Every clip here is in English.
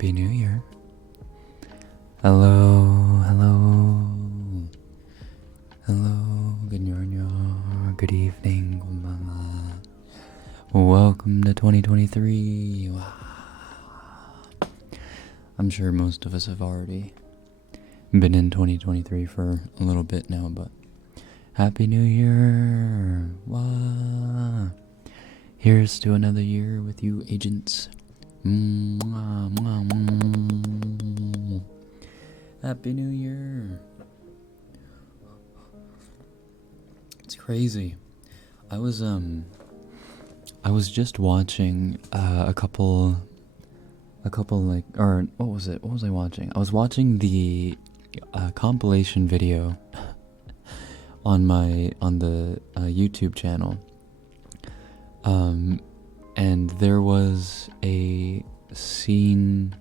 Happy New Year. Hello, hello. Hello, good evening, konbanwa. Welcome to 2023. Wow. I'm sure most of us have already been in 2023 for a little bit now, but Happy New Year. Wow. Here's to another year with you, agents. Mwah, mwah, mwah. Happy New Year. It's crazy. I was just watching a couple what was it? What was I watching? I was watching the compilation video on the YouTube channel. And there was a scene,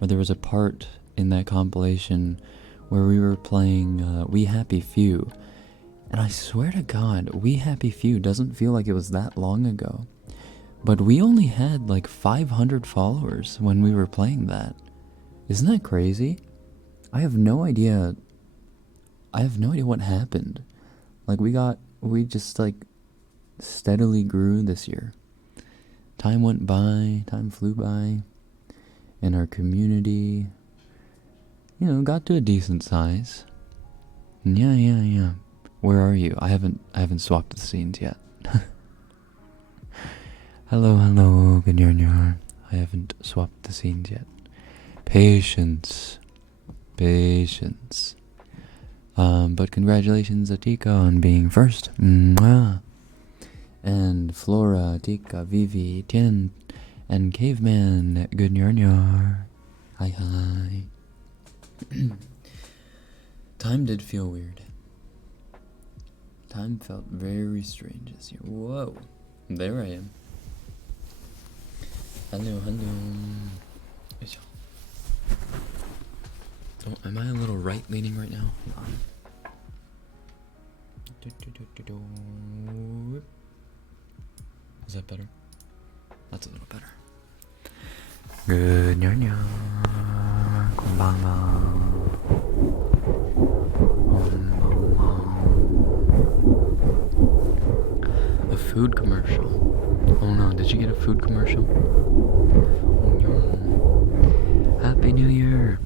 or there was a part in that compilation where we were playing We Happy Few. And I swear to God, We Happy Few doesn't feel like it was that long ago. But we only had like 500 followers when we were playing that. Isn't that crazy? I have no idea what happened. Like we just like steadily grew this year. Time went by, time flew by, and our community, got to a decent size. Yeah. Where are you? I haven't swapped the scenes yet. Hello, good yarn. I haven't swapped the scenes yet. Patience. But congratulations, Atika, on being first. Mwah. And Flora, Tika, Vivi, Tien, and Caveman, good yarn. Hi. Time did feel weird. Time felt very strange this year. Whoa. There I am. Hello. Oh, am I a little right leaning right now? Hold on. Is that better? That's a little better. Good nya konbanwa. A food commercial. Oh no, did you get a food commercial? Happy New Year.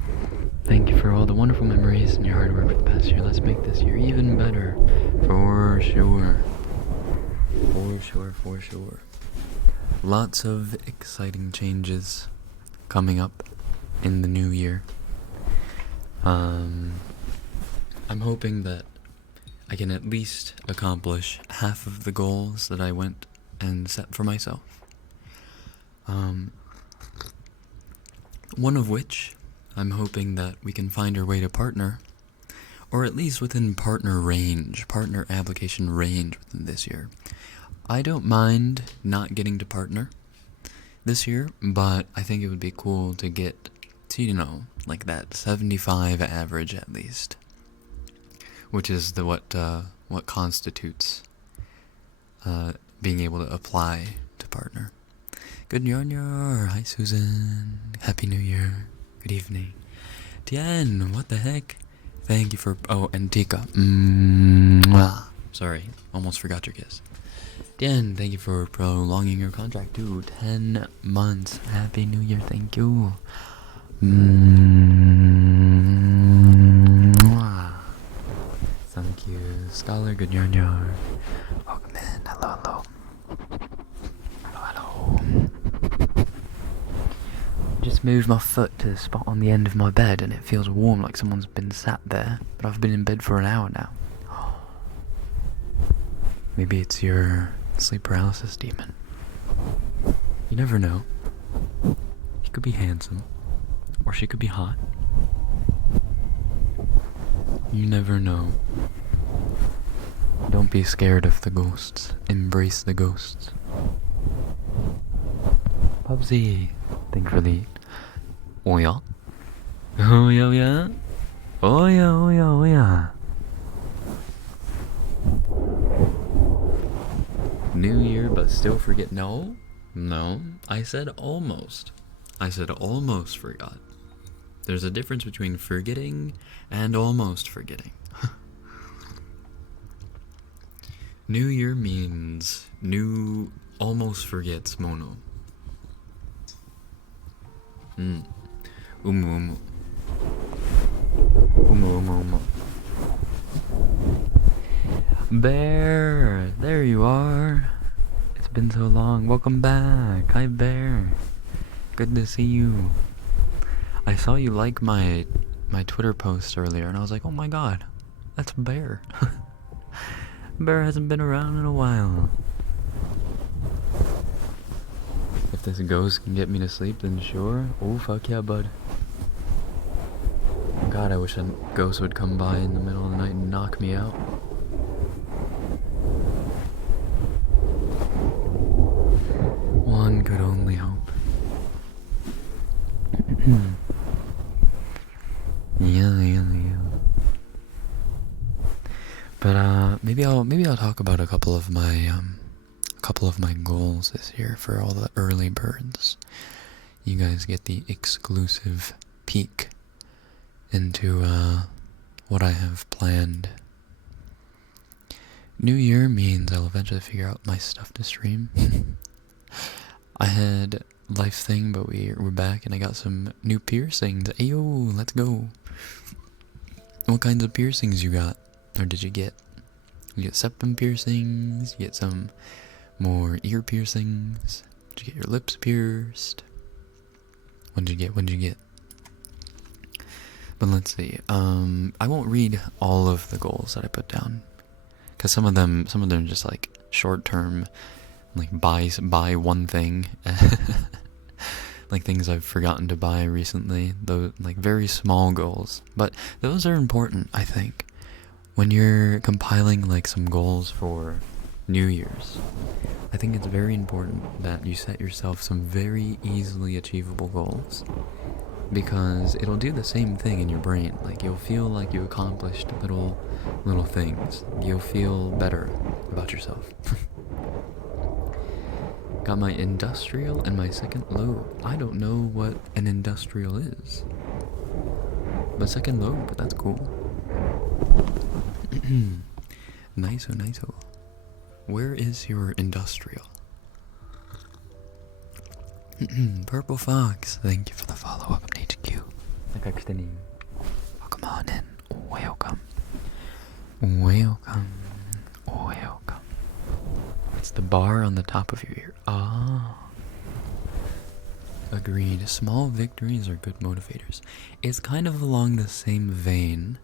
Thank you for all the wonderful memories and your hard work for the past year. Let's make this year even better. For sure. For sure. Lots of exciting changes coming up in the new year. I'm hoping that I can at least accomplish half of the goals that I went and set for myself. One of which, I'm hoping that we can find our way to partner, or at least within partner application range within this year. I don't mind not getting to partner this year, but I think it would be cool to get to, like that 75 average at least, which is what constitutes being able to apply to partner. Good yarn. Hi Susan. Happy New Year. Good evening. Tien, what the heck? Thank you for... Oh, and Tika. Sorry, almost forgot your kiss. Tien, thank you for prolonging your contract to 10 months. Happy New Year, thank you. Thank you. Scholar, good yarn. Welcome in. Hello. Just moved my foot to the spot on the end of my bed and it feels warm, like someone's been sat there, but I've been in bed for an hour now. Maybe it's your sleep paralysis demon. You never know. He could be handsome, or she could be hot. You never know. Don't be scared of the ghosts. Embrace the ghosts. Pubsy, thank you for the... Oh yeah? Oh yeah? Oh yeah. New Year, but still forget... No, I said almost. I said almost forgot. There's a difference between forgetting and almost forgetting. New Year means new almost forgets Mono. Umu umu. Umu umu umu. Bear, there you are. It's been so long. Welcome back. Hi, Bear. Good to see you. I saw you like my Twitter post earlier, and I was like, oh my god, that's Bear. Bear hasn't been around in a while. If this ghost can get me to sleep, then sure. Oh, fuck yeah, bud. God, I wish a ghost would come by in the middle of the night and knock me out. One could only hope. Yeah. But maybe I'll talk about a couple of my goals this year for all the early birds. You guys get the exclusive peek into what I have planned. New Year means I'll eventually figure out my stuff to stream. I had Life Thing, but we're back, and I got some new piercings. Ayo, let's go. What kinds of piercings you got? Or did you get? You get septum piercings, you get some more ear piercings. Did you get your lips pierced? What'd you get? But let's see. I won't read all of the goals that I put down, because some of them are just like short term, like buy one thing, like things I've forgotten to buy recently. Those like very small goals, but those are important, I think, when you're compiling like some goals for New Year's. I think it's very important that you set yourself some very easily achievable goals, because it'll do the same thing in your brain. Like, you'll feel like you accomplished little things. You'll feel better about yourself. Got my industrial and my second lobe. I don't know what an industrial is, but second lobe, but that's cool. Nice. Where is your industrial? Purple Fox, thank you for the follow. Welcome to HQ. Welcome on in. Welcome. It's the bar on the top of your ear. Ah. Agreed. Small victories are good motivators. It's kind of along the same vein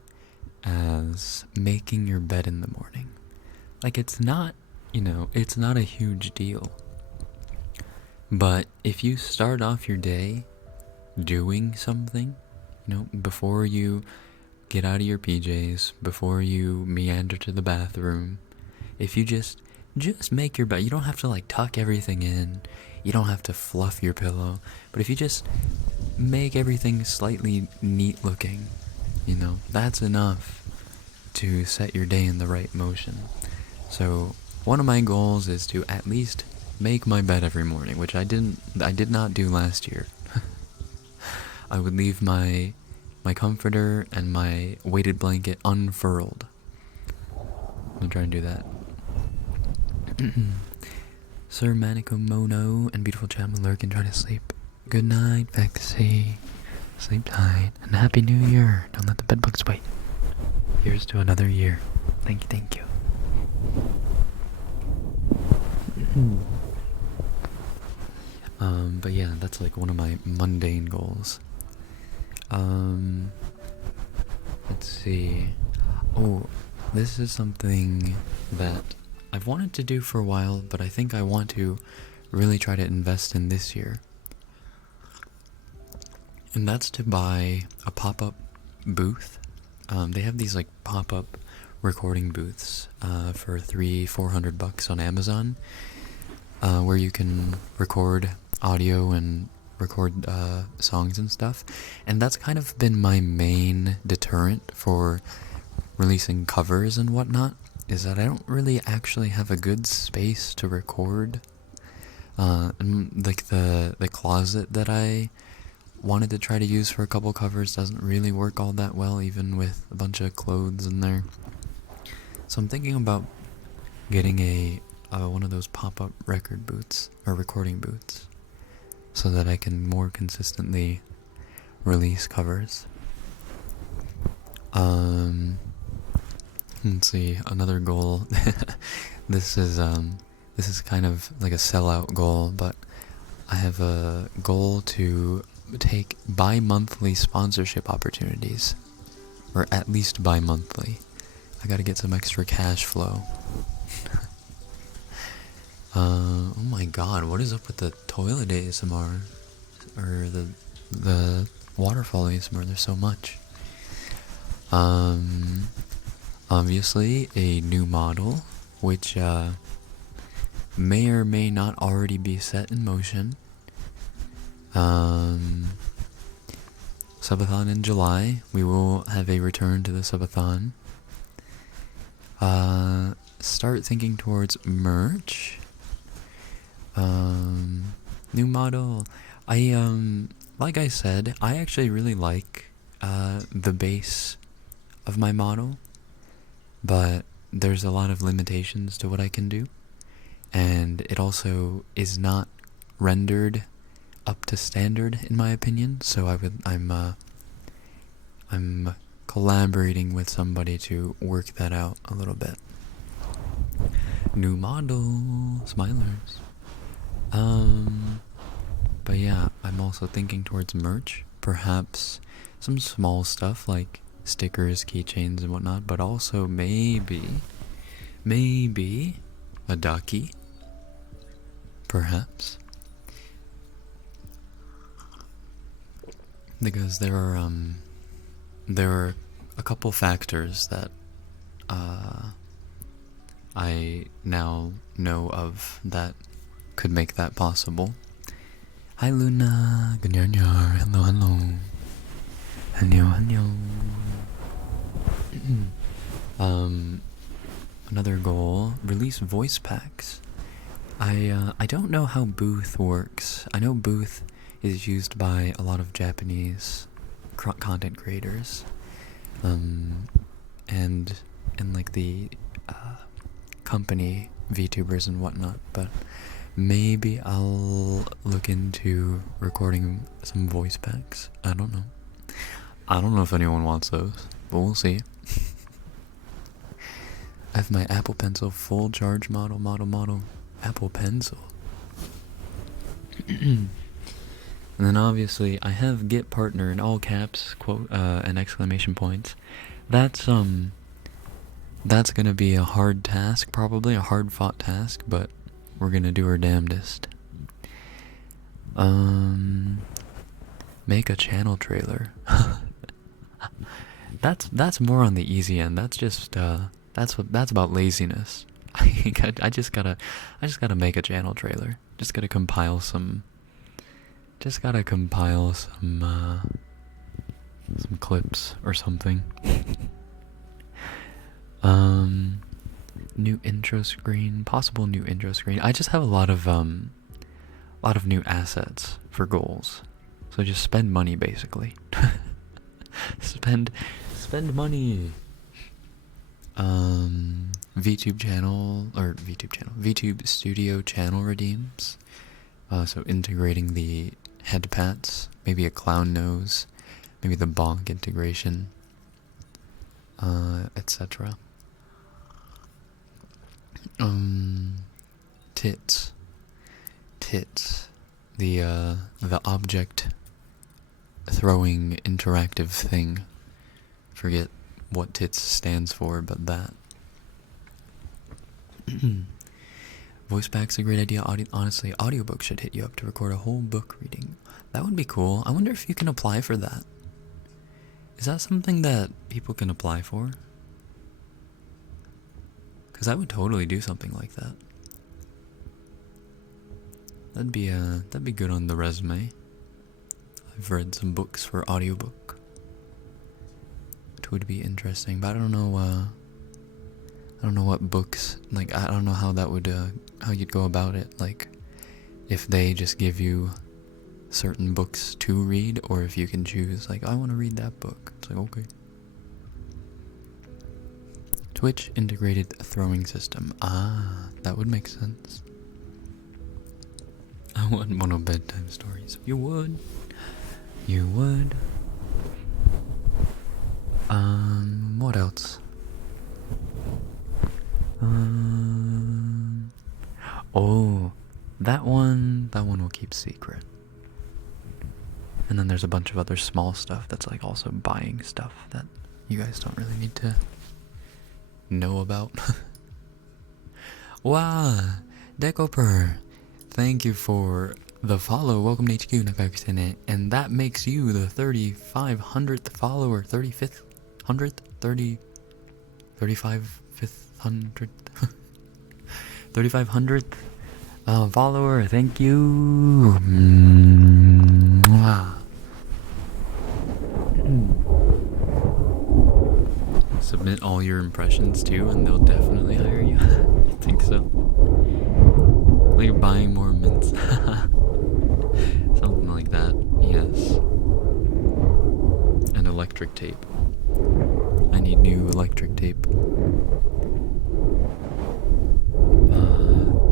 as making your bed in the morning. Like, it's not, it's not a huge deal. But if you start off your day doing something, before you get out of your PJs, before you meander to the bathroom, if you just make your bed, you don't have to like tuck everything in, you don't have to fluff your pillow, but if you just make everything slightly neat looking, that's enough to set your day in the right motion. So one of my goals is to at least make my bed every morning, which I did not do last year. I would leave my comforter and my weighted blanket unfurled. I'm trying to do that. Sir Manico Mono and beautiful Chad Lurkin trying to sleep. Good night, Vexy. Sleep tight and Happy New Year. Don't let the bedbugs wait. Here's to another year. Thank you. But yeah, that's like one of my mundane goals. Let's see. Oh, this is something that I've wanted to do for a while, but I think I want to really try to invest in this year. And that's to buy a pop-up booth. They have these like pop-up recording booths for $300-400 on Amazon, where you can record audio and record songs and stuff. And that's kind of been my main deterrent for releasing covers and whatnot, is that I don't really actually have a good space to record And like the closet that I wanted to try to use for a couple covers doesn't really work all that well, even with a bunch of clothes in there. So I'm thinking about getting a one of those pop-up record booths or recording booths, so that I can more consistently release covers. Let's see, another goal. This is kind of like a sellout goal, but I have a goal to take bi-monthly sponsorship opportunities, or at least bi-monthly. I gotta get some extra cash flow. Oh my god, what is up with the toilet ASMR? Or the waterfall ASMR, there's so much. Obviously a new model, which may or may not already be set in motion. Subathon in July, we will have a return to the subathon. Start thinking towards merch. New model. Like I said, I actually really like the base of my model, but there's a lot of limitations to what I can do, and it also is not rendered up to standard in my opinion. So I'm collaborating with somebody to work that out a little bit. New model, smilers. But yeah, I'm also thinking towards merch, perhaps some small stuff like stickers, keychains, and whatnot, but also maybe a ducky, perhaps, because there are a couple factors that I now know of that could make that possible. Hi Luna, Ganyanyar, hello. Another goal, release voice packs. I don't know how Booth works. I know Booth is used by a lot of Japanese content creators, and like the company VTubers and whatnot, but maybe I'll look into recording some voice packs. I don't know. I don't know if anyone wants those, but we'll see. I have my Apple Pencil full charge model, Apple Pencil. And then obviously I have Get Partner in all caps, quote, and exclamation points. That's gonna be a hard task, probably a hard fought task, but we're gonna do our damnedest. Make a channel trailer. That's more on the easy end. That's just that's about laziness. I just gotta make a channel trailer. Just gotta compile some clips or something. New intro screen, possible new intro screen. I just have a lot of new assets for goals. So just spend money basically. spend money. VTube Studio channel redeems. So integrating the head pats, maybe a clown nose, maybe the bonk integration, etc. Tits. The object throwing interactive thing. Forget what tits stands for, but that. Voice pack's a great idea. Honestly, audiobook should hit you up to record a whole book reading. That would be cool. I wonder if you can apply for that. Is that something that people can apply for? Because I would totally do something like that. That'd be good on the resume. I've read some books for audiobook. It would be interesting, but I don't know what books, like, I don't know how that would, how you'd go about it. Like, if they just give you certain books to read, or if you can choose, like, I want to read that book. It's like, okay. Twitch integrated throwing system. Ah, that would make sense. I wouldn't want no bedtime stories. You would. You would. What else? Oh, that one will keep secret. And then there's a bunch of other small stuff that's like also buying stuff that you guys don't really need to know about. Wow, Decoper, thank you for the follow. Welcome to HQ, Nakakusene. And that makes you the 3,500th follower, 35th, 100th, 3,500th, 3,500th follower. Thank you. Mwah. Submit all your impressions too, and they'll definitely hire you. I think so. Like buying more mints. Something like that, yes. And electric tape. I need new electric tape.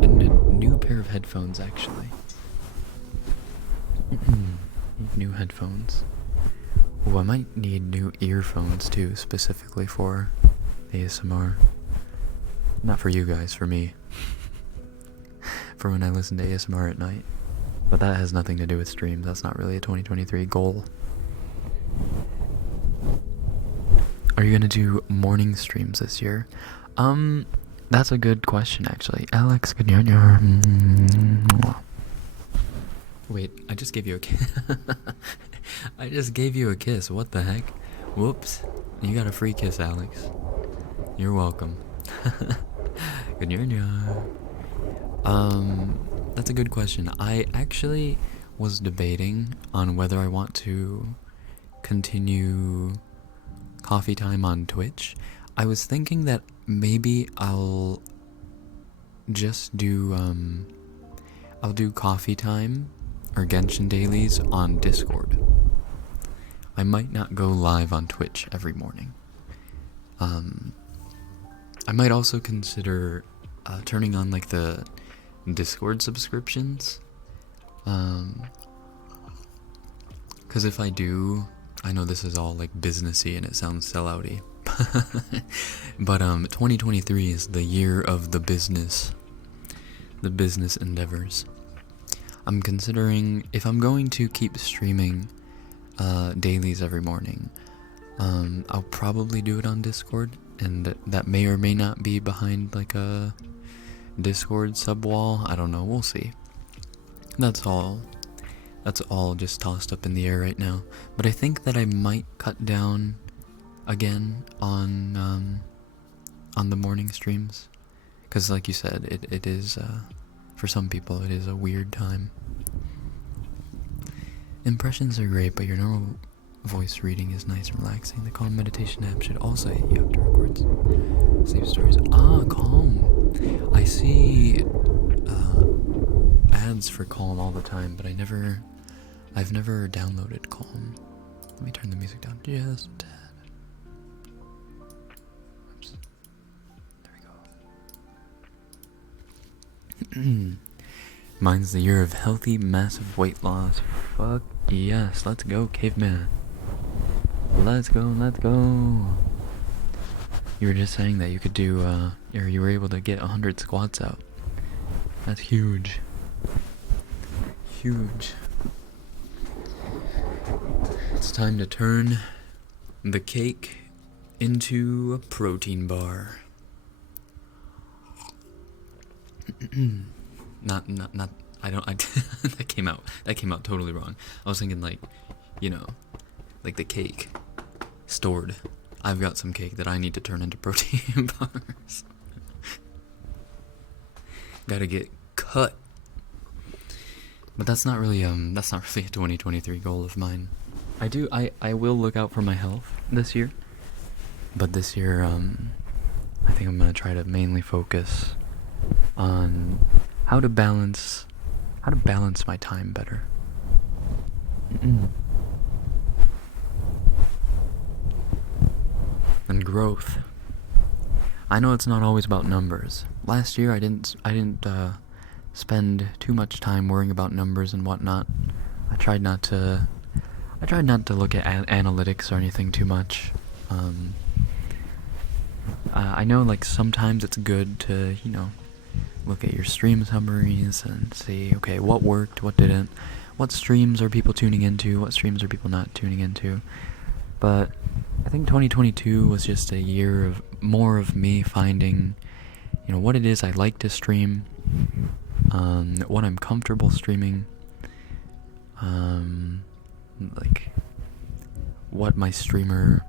And a new pair of headphones, actually. New headphones. Oh, I might need new earphones too, specifically for ASMR. Not for you guys, for me. For when I listen to ASMR at night. But that has nothing to do with streams. That's not really a 2023 goal. Are you gonna do morning streams this year? That's a good question, actually. Alex, good morning. Wait, I just gave you a kiss. I just gave you a kiss. What the heck? Whoops. You got a free kiss, Alex. You're welcome. Good morning. That's a good question. I actually was debating on whether I want to continue coffee time on Twitch. I was thinking that maybe I'll just do I'll do coffee time or Genshin dailies on Discord. I might not go live on Twitch every morning. I might also consider turning on like the Discord subscriptions. Because if I do, I know this is all like businessy and it sounds sellouty. But 2023 is the year of the business endeavors. I'm considering if I'm going to keep streaming dailies every morning, I'll probably do it on Discord, and that may or may not be behind like a Discord subwall. I don't know, we'll see. That's all just tossed up in the air right now. But I think that I might cut down again on the morning streams, because like you said, it is for some people it is a weird time. Impressions are great, but your normal voice reading is nice and relaxing. The Calm meditation app should also hit you after records sleep stories. Ah, Calm. I see ads for Calm all the time, but I've never downloaded Calm. Let me turn the music down just a tad. Oops. There we go. Mine's the year of healthy, massive weight loss. Fuck yes, let's go, caveman. Let's go, let's go. You were just saying that you could do, or you were able to get 100 squats out. That's huge. Huge. It's time to turn the cake into a protein bar. Not, that came out totally wrong. I was thinking like, you know, like the cake stored. I've got some cake that I need to turn into protein bars. Gotta get cut. But that's not really a 2023 goal of mine. I will look out for my health this year. But this year, I think I'm gonna try to mainly focus on how to balance how to balance my time better. And growth. I know it's not always about numbers. Last year I didn't spend too much time worrying about numbers and whatnot. I tried not to look at analytics or anything too much. I know, like, sometimes it's good to, look at your stream summaries and see, okay, what worked, what didn't, what streams are people tuning into, what streams are people not tuning into. But I think 2022 was just a year of more of me finding, what it is I like to stream, what I'm comfortable streaming, like, what my streamer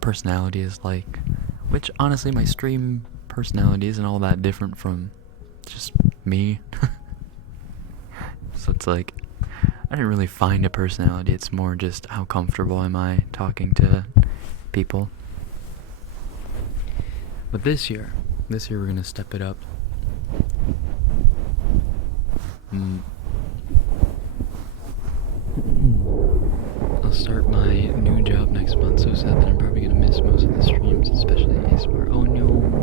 personality is like, which, honestly, my stream personality isn't all that different from just me. So it's like, I didn't really find a personality, it's more just how comfortable am I talking to people. But this year we're gonna step it up. I'll start my new job next month, so sad that I'm probably gonna miss most of the streams, especially ASMR. Oh no.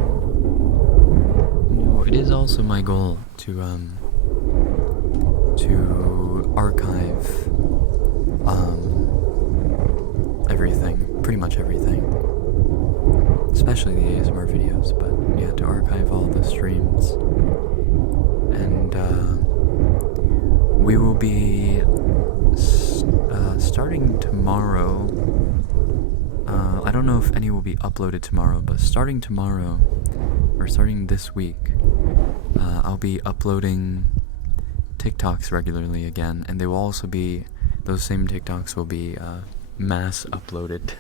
It is also my goal to archive everything, pretty much everything, especially the ASMR videos, but yeah, to archive all the streams. And we will be starting tomorrow. I don't know if any will be uploaded tomorrow, but starting tomorrow, or starting this week, I'll be uploading TikToks regularly again, and they will also be, those same TikToks will be mass uploaded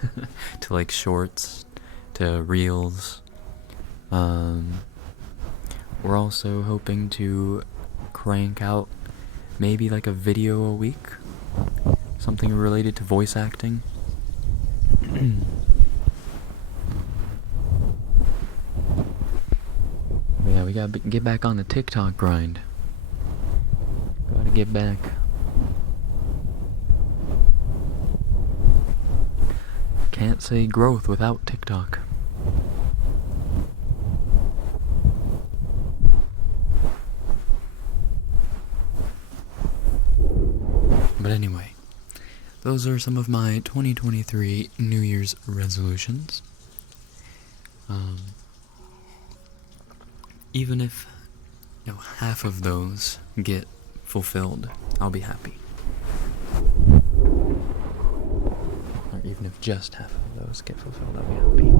to, like, shorts, to reels. We're also hoping to crank out maybe like a video a week, something related to voice acting. But yeah, we gotta get back on the TikTok grind. Gotta get back. Can't say growth without TikTok. But anyway, those are some of my 2023 New Year's resolutions. Even if, half of those get fulfilled, I'll be happy. Or even if just half of those get fulfilled, I'll be happy.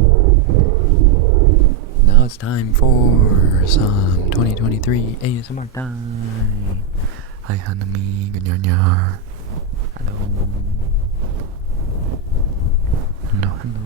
Now it's time for some 2023 ASMR time. Hi, Hanami, Ganyanya. Hello. Hello, hello.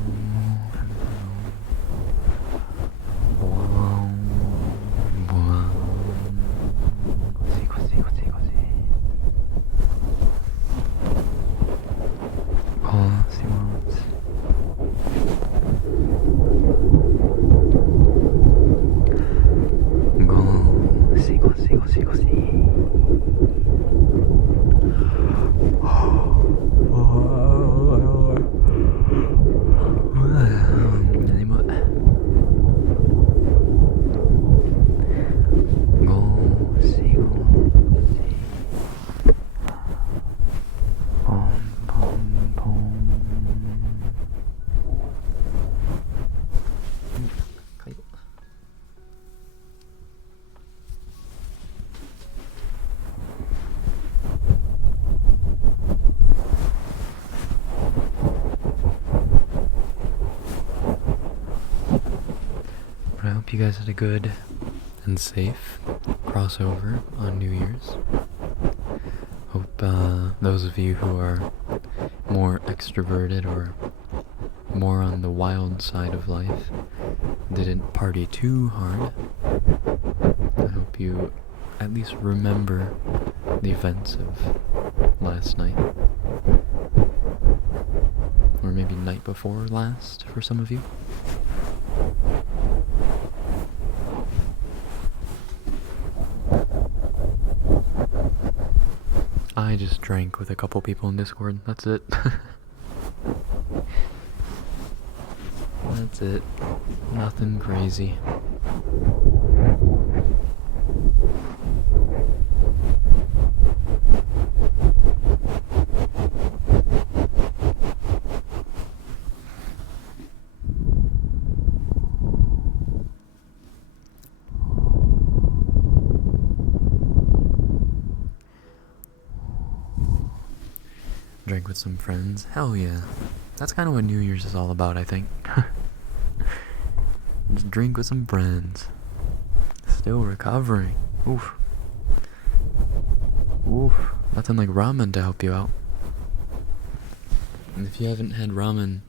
I hope you guys had a good and safe crossover on New Year's. Hope those of you who are more extroverted or more on the wild side of life didn't party too hard. I hope you at least remember the events of last night. Or maybe night before last for some of you. I just drank with a couple people in Discord. That's it. That's it. Nothing crazy. Drink with some friends. Hell yeah. That's kind of what New Year's is all about, I think. Just drink with some friends. Still recovering. Oof. Oof. Nothing like ramen to help you out. And if you haven't had ramen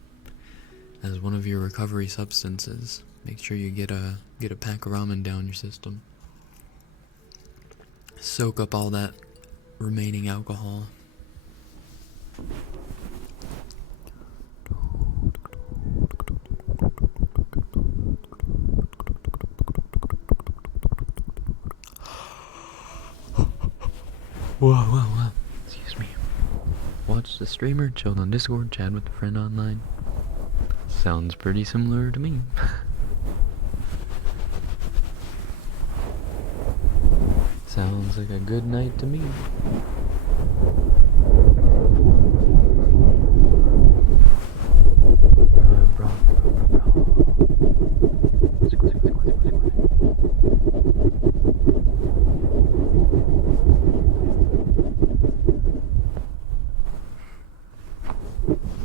as one of your recovery substances, make sure you get a pack of ramen down your system. Soak up all that remaining alcohol. Whoa. Excuse me. Watch the streamer, chilled on Discord, chat with a friend online. Sounds pretty similar to me. Sounds like a good night to me. Bro.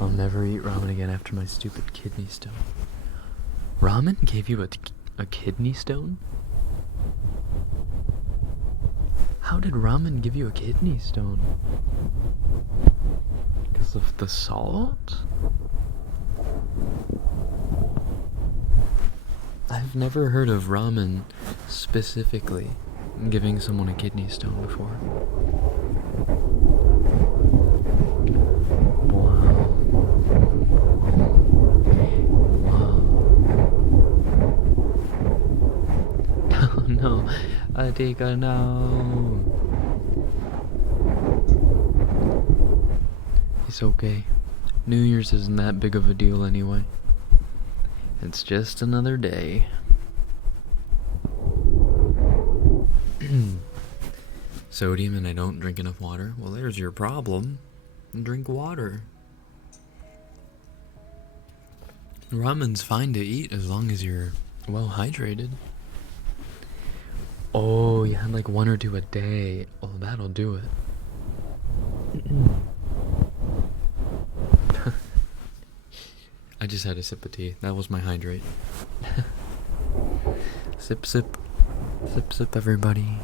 I'll never eat ramen again after my stupid kidney stone. Ramen gave you a kidney stone? How did ramen give you a kidney stone? Because of the salt? I've never heard of ramen specifically giving someone a kidney stone before. Wow. No, Atika, no. It's okay. New Year's isn't that big of a deal anyway. It's just another day. Sodium and I don't drink enough water. Well, there's your problem. Drink water. Ramen's fine to eat as long as you're well hydrated. Oh, you had like 1 or 2 a day. Oh, that'll do it. I just had a sip of tea. That was my hydrate. Sip, sip. Sip, sip, everybody.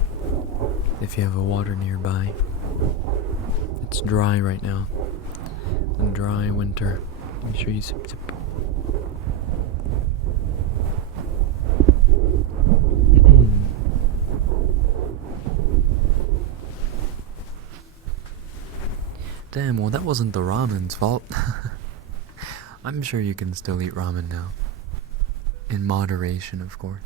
If you have a water nearby. It's dry right now. A dry winter. Make sure you sip, sip. Damn, well that wasn't the ramen's fault. I'm sure you can still eat ramen now. In moderation, of course.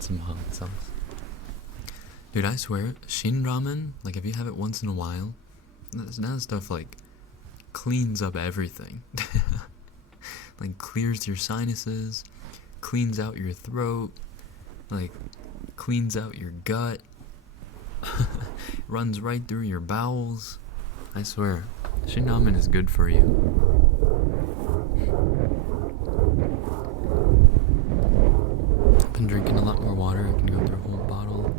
Some hot sauce. Dude, I swear, Shin Ramen, like if you have it once in a while, that stuff like cleans up everything. Like clears your sinuses, cleans out your throat, like cleans out your gut, runs right through your bowels. I swear, Shin Ramen is good for you. I've been drinking a lot more water. I can go through a whole bottle,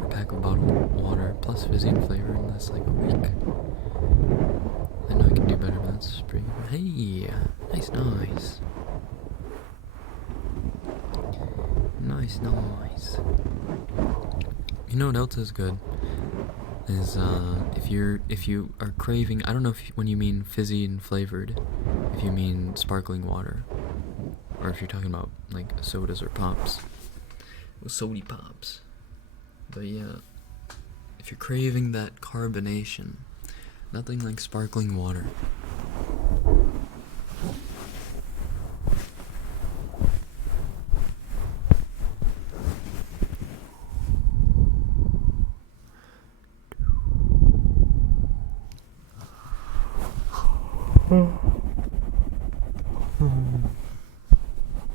or pack of bottled water, plus fizzy and flavor in this like a week. I know I can do better, but that's pretty good. Hey, nice. Nice. You know what else is good? Is if you are craving, I don't know if when you mean fizzy and flavored, if you mean sparkling water, or if you're talking about like sodas or pops, well, sody pops. But yeah, if you're craving that carbonation, nothing like sparkling water.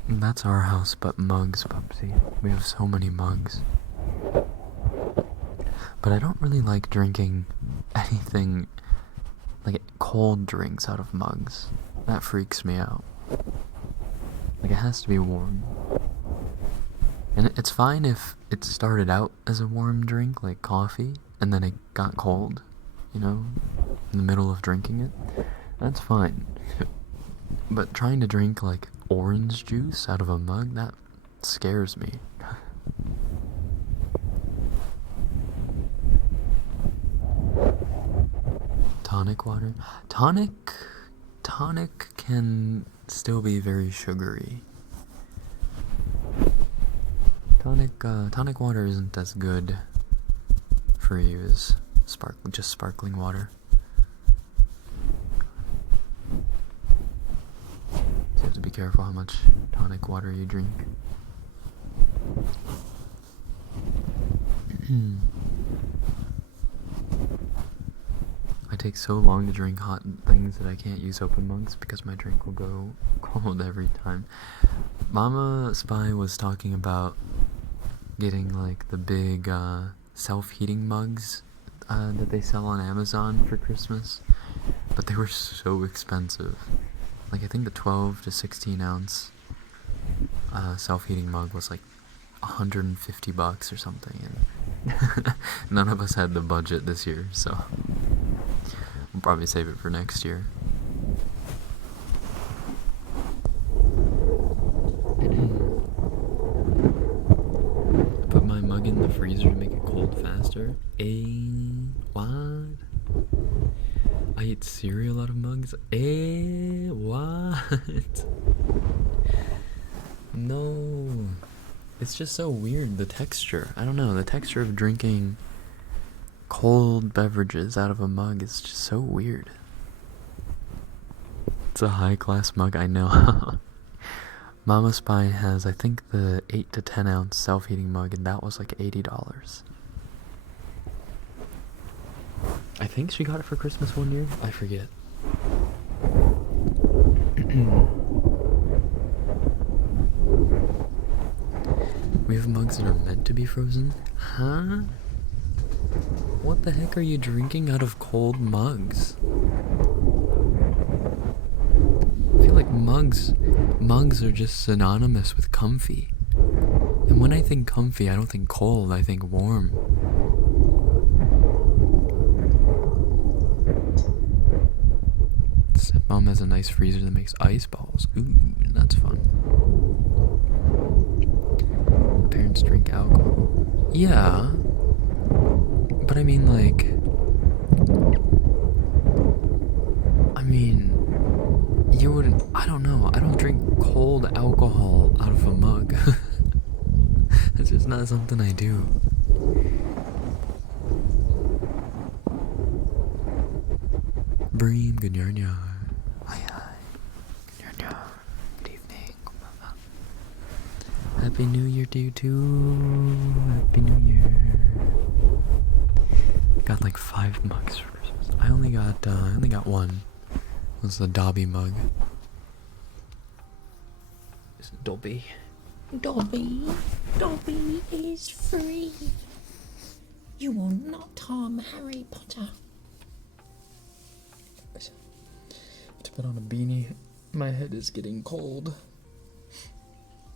That's our house, but mugs, Pupsy. We have so many mugs. But I don't really like drinking anything like cold drinks out of mugs. That freaks me out. Like, it has to be warm. And it's fine if it started out as a warm drink, like coffee, and then it got cold, you know, in the middle of drinking it. That's fine. But trying to drink, like, orange juice out of a mug, that scares me. Tonic water? Tonic can still be very sugary. Tonic water isn't as good for you as just sparkling water. So you have to be careful how much tonic water you drink. I take so long to drink hot things that I can't use open mugs because my drink will go cold every time. Mama Spy was talking about getting like the big self-heating mugs that they sell on Amazon for Christmas, but they were so expensive. Like, I think the 12 to 16 ounce self-heating mug was like $150 or something, and none of us had the budget this year, so we'll probably save it for next year. Put my mug in the freezer to make it cold faster. What? I eat cereal out of mugs? What? No. It's just so weird, the texture. I don't know, the texture of drinking cold beverages out of a mug is just so weird. It's a high-class mug, I know. Mama Spy has, I think, the 8 to 10 ounce self-heating mug, and that was like $80. I think she got it for Christmas one year. I forget. We have mugs that are meant to be frozen? Huh? What the heck are you drinking out of cold mugs? I feel like mugs are just synonymous with comfy. And when I think comfy, I don't think cold, I think warm. Stepmom has a nice freezer that makes ice balls. Ooh, that's fun. Parents drink alcohol. Yeah. But I mean, like, you wouldn't, I don't know, I don't drink cold alcohol out of a mug. It's just not something I do. Bream, good yarn yar. Hi. Good yarn yar. Good evening. Happy New Year to you too. Happy New Year. Got like 5 mugs for Christmas. I only got one. It was the Dobby mug. It's Dobby. Dobby is free. You will not harm Harry Potter. To put on a beanie. My head is getting cold.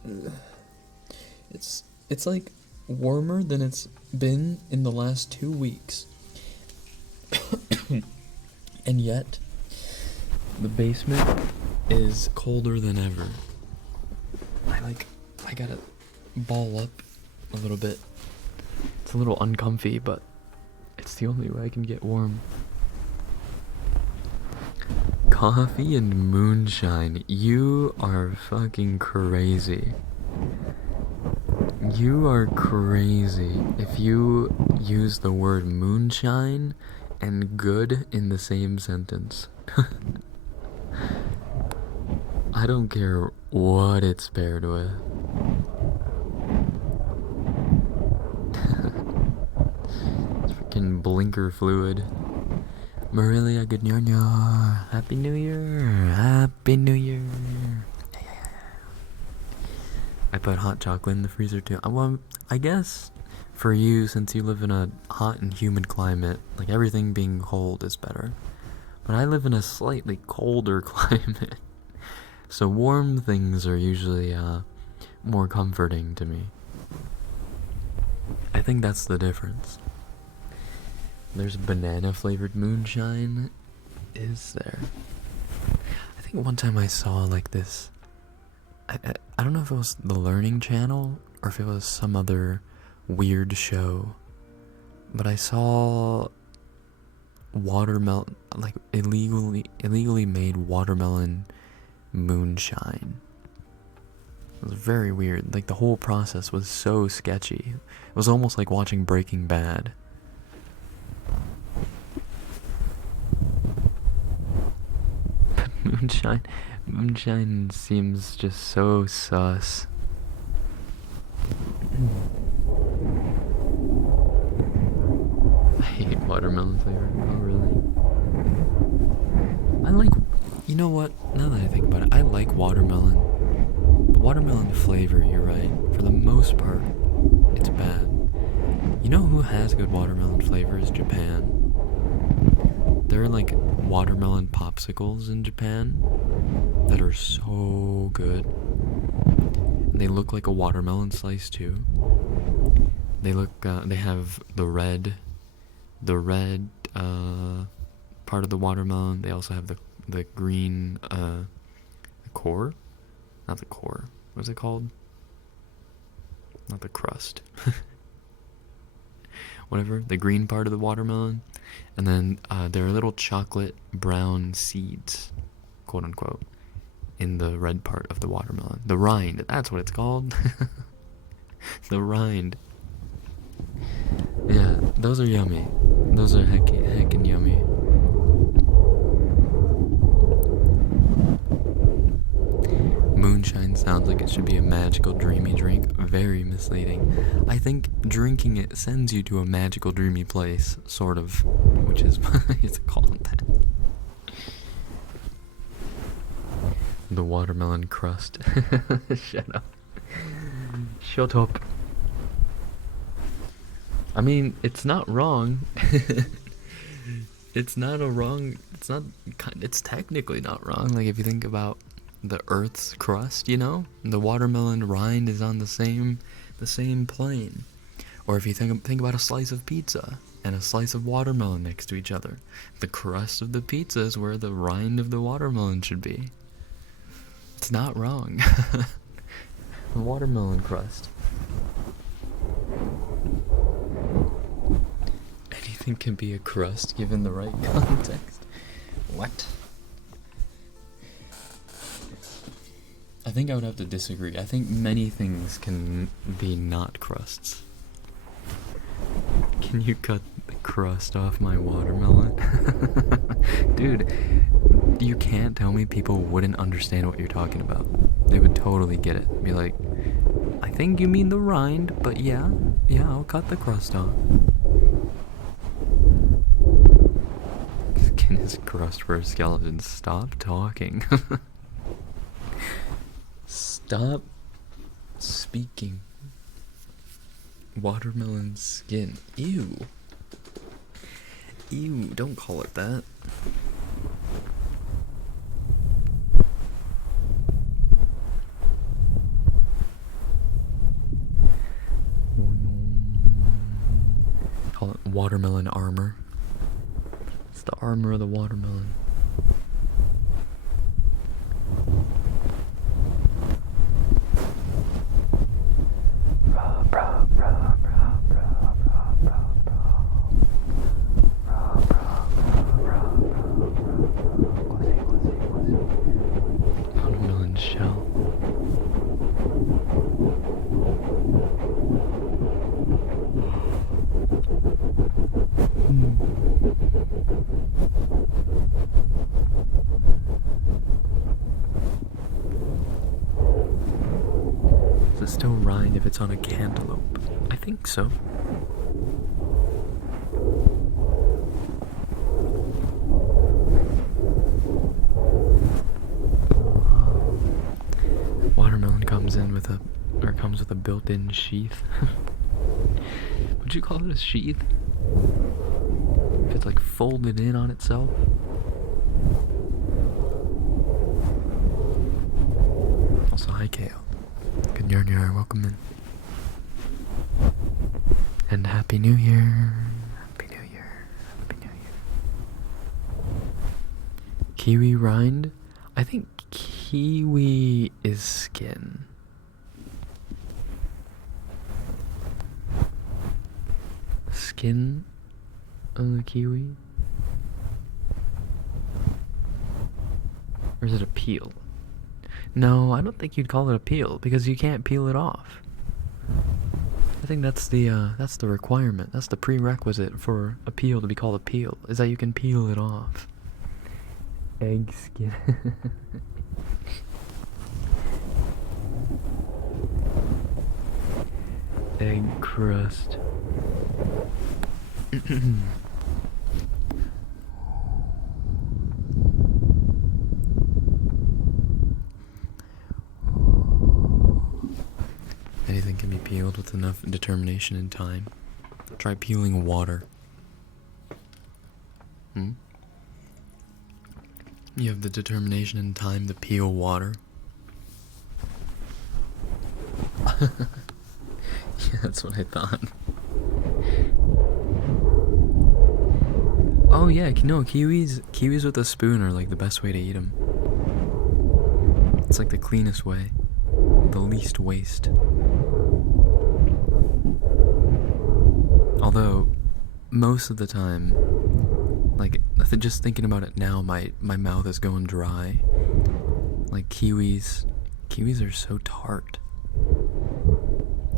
Ugh. It's like warmer than it's been in the last 2 weeks. And yet, the basement is colder than ever. I gotta ball up a little bit. It's a little uncomfy, but it's the only way I can get warm. Coffee and moonshine. You are fucking crazy. You are crazy if you use the word moonshine and good in the same sentence. I don't care what it's paired with. It's freaking blinker fluid. Marilia, good New Year. Happy New Year. Happy New Year. I put hot chocolate in the freezer too. Well, I guess for you, since you live in a hot and humid climate, like everything being cold is better. But I live in a slightly colder climate. So warm things are usually more comforting to me. I think that's the difference. There's banana flavored moonshine. Is there? I think one time I saw like this. I don't know if it was the Learning Channel or if it was some other weird show, but I saw watermelon, like illegally made watermelon moonshine. It was very weird. Like the whole process was so sketchy. It was almost like watching Breaking Bad. Moonshine seems just so sus. I hate watermelon flavor. Oh, really? You know what? Now that I think about it, I like watermelon. But watermelon flavor, you're right. For the most part, it's bad. You know who has good watermelon flavor is Japan. There are like watermelon popsicles in Japan that are so good. And they look like a watermelon slice too. They have the red part of the watermelon. They also have the green the core, not the core. What's it called? Not the crust. Whatever, the green part of the watermelon, and then there are little chocolate brown seeds, quote unquote, in the red part of the watermelon. The rind, that's what it's called. The rind. Yeah, those are yummy. Those are heckin' yummy. Moonshine sounds like it should be a magical, dreamy drink. Very misleading. I think drinking it sends you to a magical, dreamy place, sort of, which is why it's called that. The watermelon crust. Shut up. Shut up. I mean, it's not wrong. It's technically not wrong. Like, if you think about the Earth's crust, you know, the watermelon rind is on the same plane. Or if you think about a slice of pizza and a slice of watermelon next to each other, the crust of the pizza is where the rind of the watermelon should be. It's not wrong. The watermelon crust. Anything can be a crust given the right context. What? I think I would have to disagree. I think many things can be not crusts. Can you cut the crust off my watermelon? Dude, you can't tell me people wouldn't understand what you're talking about. They would totally get it. Be like, I think you mean the rind, but yeah, I'll cut the crust off. Skin is crust for a skeleton. Stop talking. Stop speaking. Watermelon skin. Ew. Ew, don't call it that. Call it watermelon armor. It's the armor of the watermelon. mind if it's on a cantaloupe. I think so. Watermelon comes with a built-in sheath. Would you call it a sheath? If it's like folded in on itself. Also, hi Kale. Good yarn, welcome in. And Happy New Year. Happy New Year. Happy New Year. Kiwi rind? I think kiwi is skin. Skin of the kiwi? Or is it a peel? No, I don't think you'd call it a peel because you can't peel it off. I think that's the requirement. That's the prerequisite for a peel to be called a peel, is that you can peel it off. Egg skin. Egg crust. Anything can be peeled with enough determination and time. Try peeling water. You have the determination and time to peel water. Yeah, that's what I thought. Oh yeah, no, kiwis with a spoon are like the best way to eat them. It's like the cleanest way, the least waste. Although, most of the time, like, just thinking about it now, my mouth is going dry. Like, kiwis are so tart.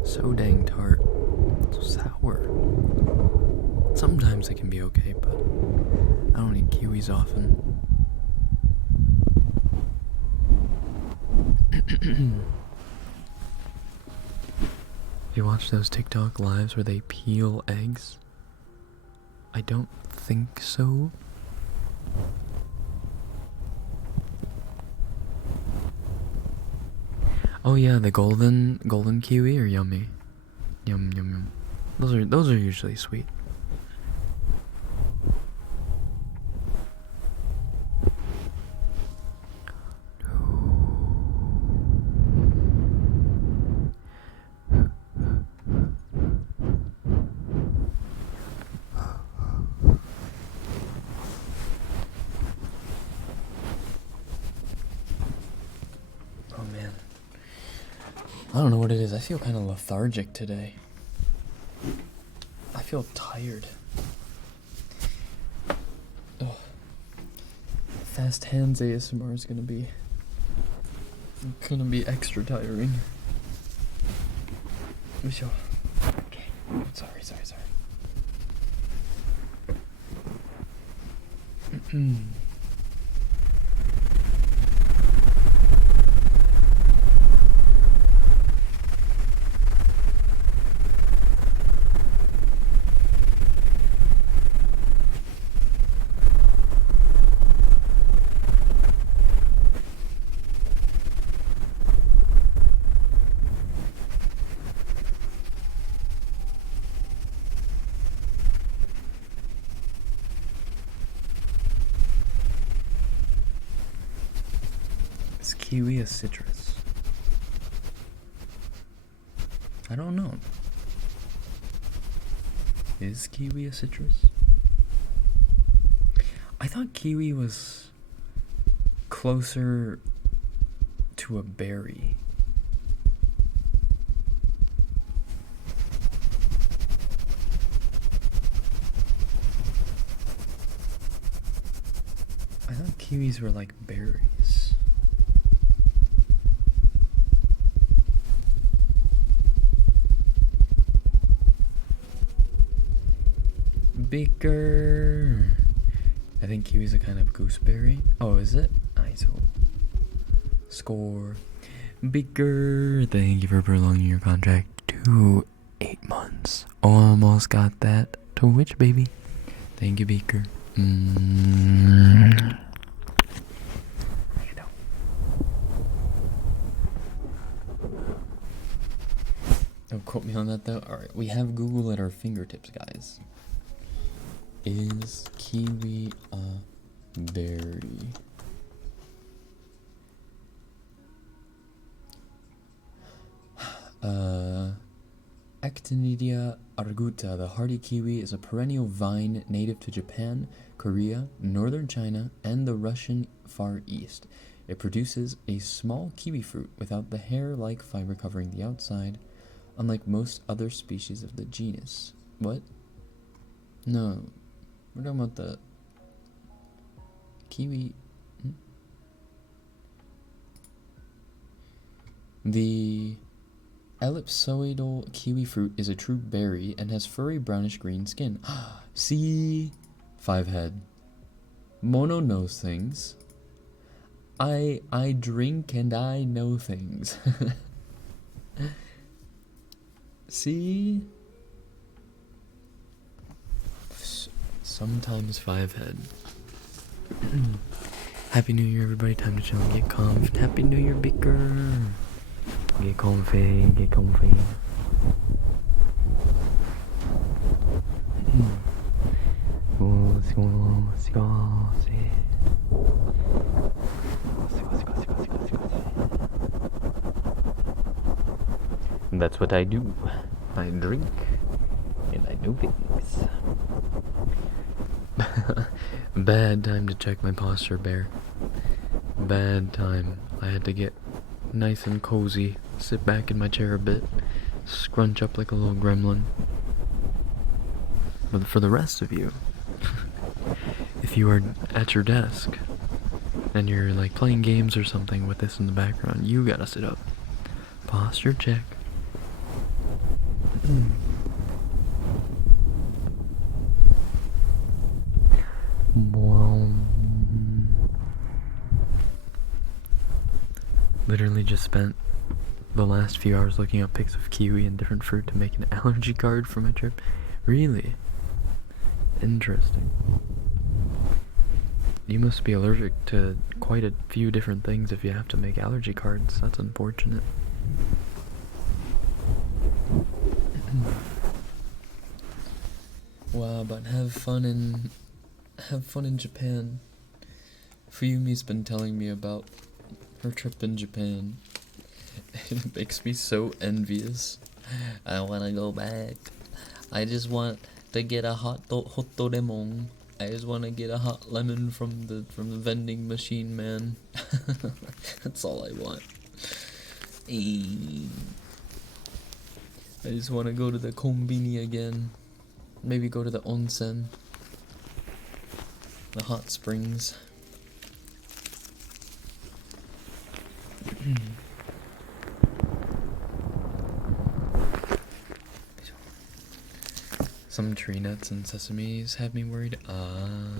So dang tart. So sour. Sometimes they can be okay, but I don't eat kiwis often. You watch those TikTok lives where they peel eggs? I don't think so. Oh yeah, the golden kiwi are yummy. Yum yum yum. Those are usually sweet. I don't know what it is. I feel kind of lethargic today. I feel tired. Ugh. Fast hands ASMR is gonna be extra tiring. Okay. Sorry. Is kiwi a citrus? I don't know. Is kiwi a citrus? I thought kiwi was closer to a berry. I thought kiwis were like berries. Beaker. I think kiwi's a kind of gooseberry. Oh, is it? ISO. Score. Beaker, thank you for prolonging your contract to 8 months. Almost got that Twitch, baby. Thank you, Beaker. Don't quote me on that though. Alright, we have Google at our fingertips, guys. Is kiwi a berry? Actinidia arguta, the hardy kiwi, is a perennial vine native to Japan, Korea, northern China, and the Russian Far East. It produces a small kiwi fruit without the hair-like fiber covering the outside, unlike most other species of the genus. What? No. We're talking about the kiwi. The ellipsoidal kiwi fruit is a true berry and has furry brownish green skin. See? 5 head. Mono knows things. I drink and I know things. See? Sometimes 5 head. Happy New Year, everybody. Time to chill and get comfy. Happy New Year, Beaker. Get comfy, get comfy. That's what I do. I drink and I know things. Bad time to check my posture, Bear. Bad time. I had to get nice and cozy, sit back in my chair a bit, scrunch up like a little gremlin. But for the rest of you, if you are at your desk and you're like playing games or something with this in the background, you gotta sit up. Posture check. Literally just spent the last few hours looking up pics of kiwi and different fruit to make an allergy card for my trip. Really? Interesting. You must be allergic to quite a few different things if you have to make allergy cards. That's unfortunate. Wow, but have fun in Japan. Fuyumi's been telling me about her trip in Japan. It makes me so envious. I wanna go back. I just want to get a hot lemon. I just want to get a hot lemon from the vending machine man. That's all I want. I just want to go to the kombini again. Maybe go to the onsen. The hot springs. Some tree nuts and sesames have me worried. I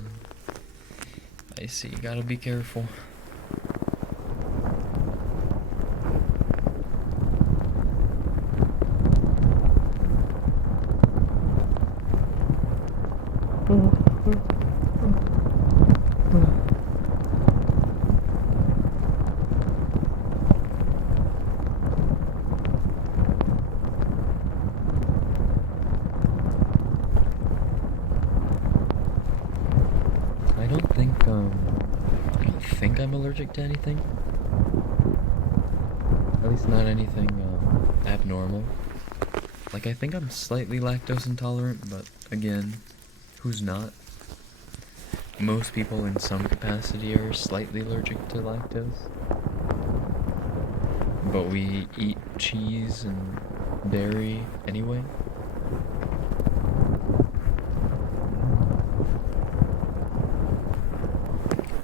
see. Gotta be careful. I don't think I'm allergic to anything. At least not anything abnormal. Like, I think I'm slightly lactose intolerant, but again, who's not? Most people in some capacity are slightly allergic to lactose. But we eat cheese and dairy anyway.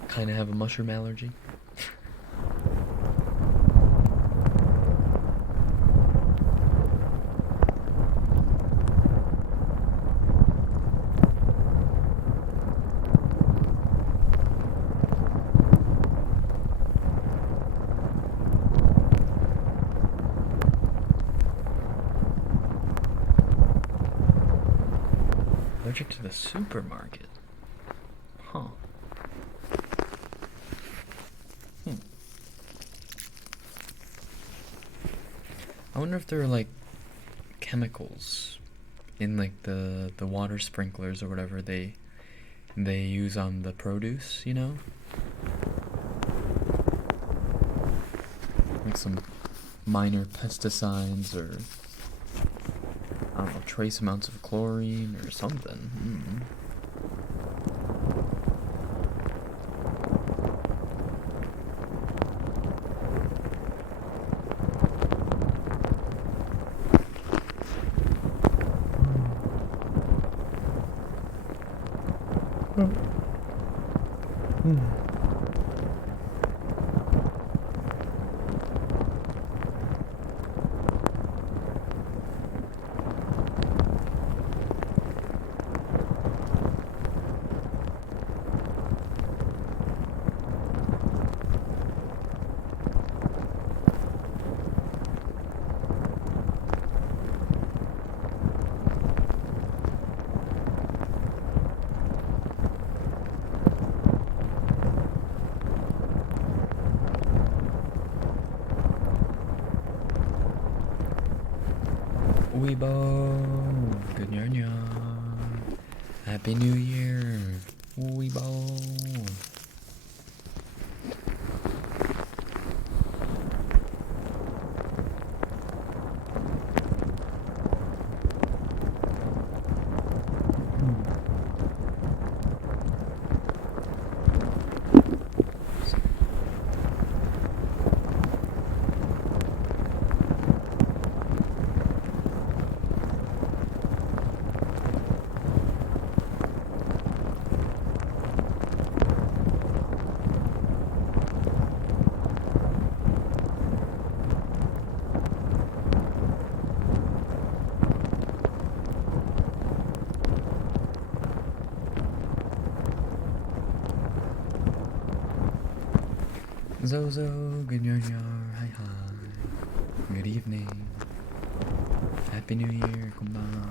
Kinda have a mushroom allergy. allergic to the supermarket. Huh. I wonder if there are like chemicals in like the water sprinklers or whatever they use on the produce, you know? Like some minor pesticides or I don't know, trace amounts of chlorine or something. Weebo, good yarn. Happy New Year, Weebo. Zozo, good yarn. Hi hi. Good evening. Happy New Year, konbanwa.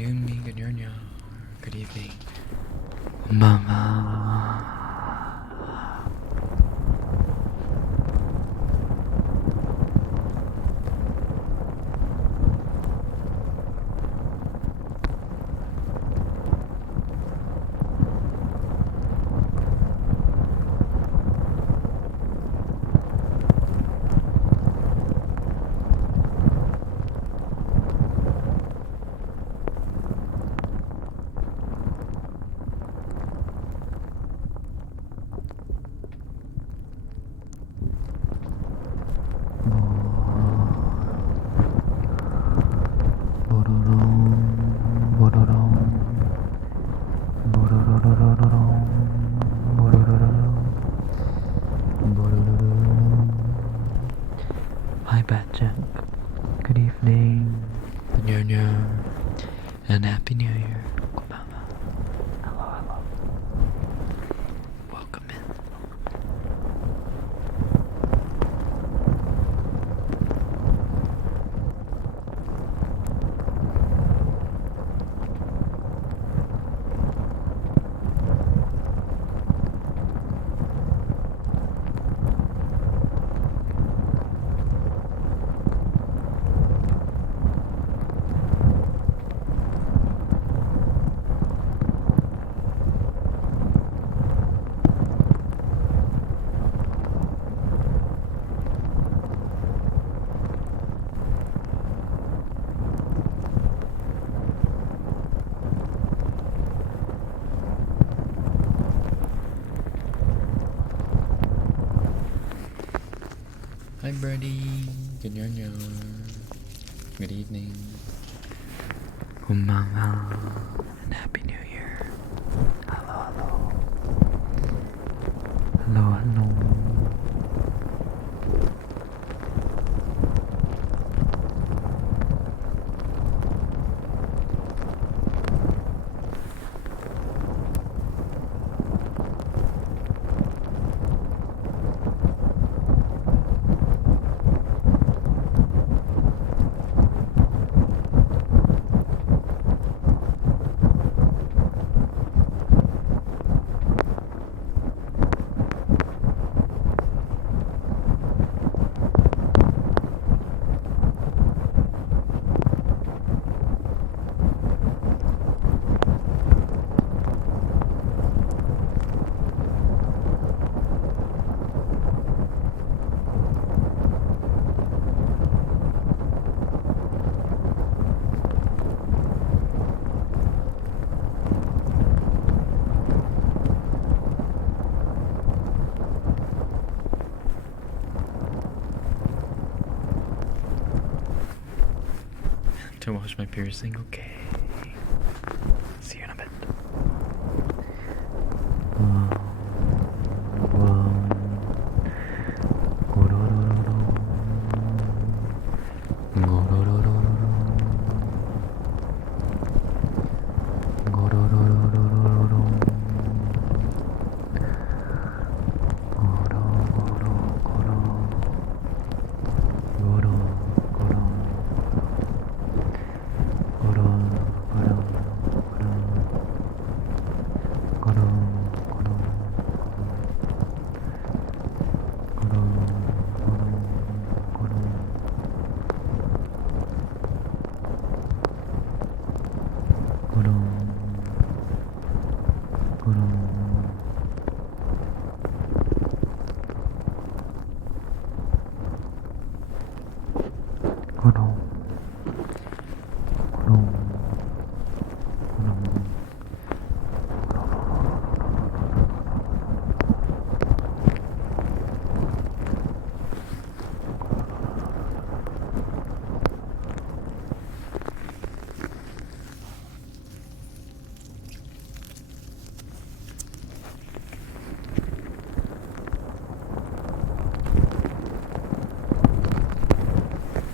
Yumi, good yarn. Good evening. Mama. and Happy New Year. Konbanwa. Hello, hello. Welcome in. Hi, Birdie. Good morning. Good evening. Konbanwa and Happy New Year. Hello, hello. Hello, hello. To wash my piercing, okay. See you in a bit.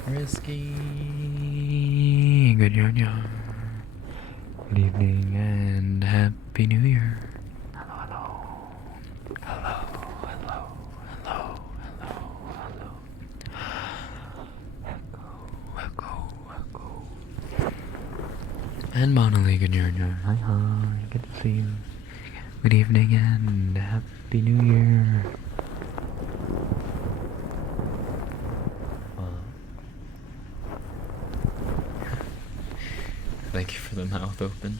Risky. Good yarn. Good evening and Happy New Year. Hello, hello. Hello, hello, hello, hello, hello. Echo, echo, echo. And Monolith, good yarn. Hi, hi. Good to see you. Good evening and Happy New Year. Thank you for the mouth open.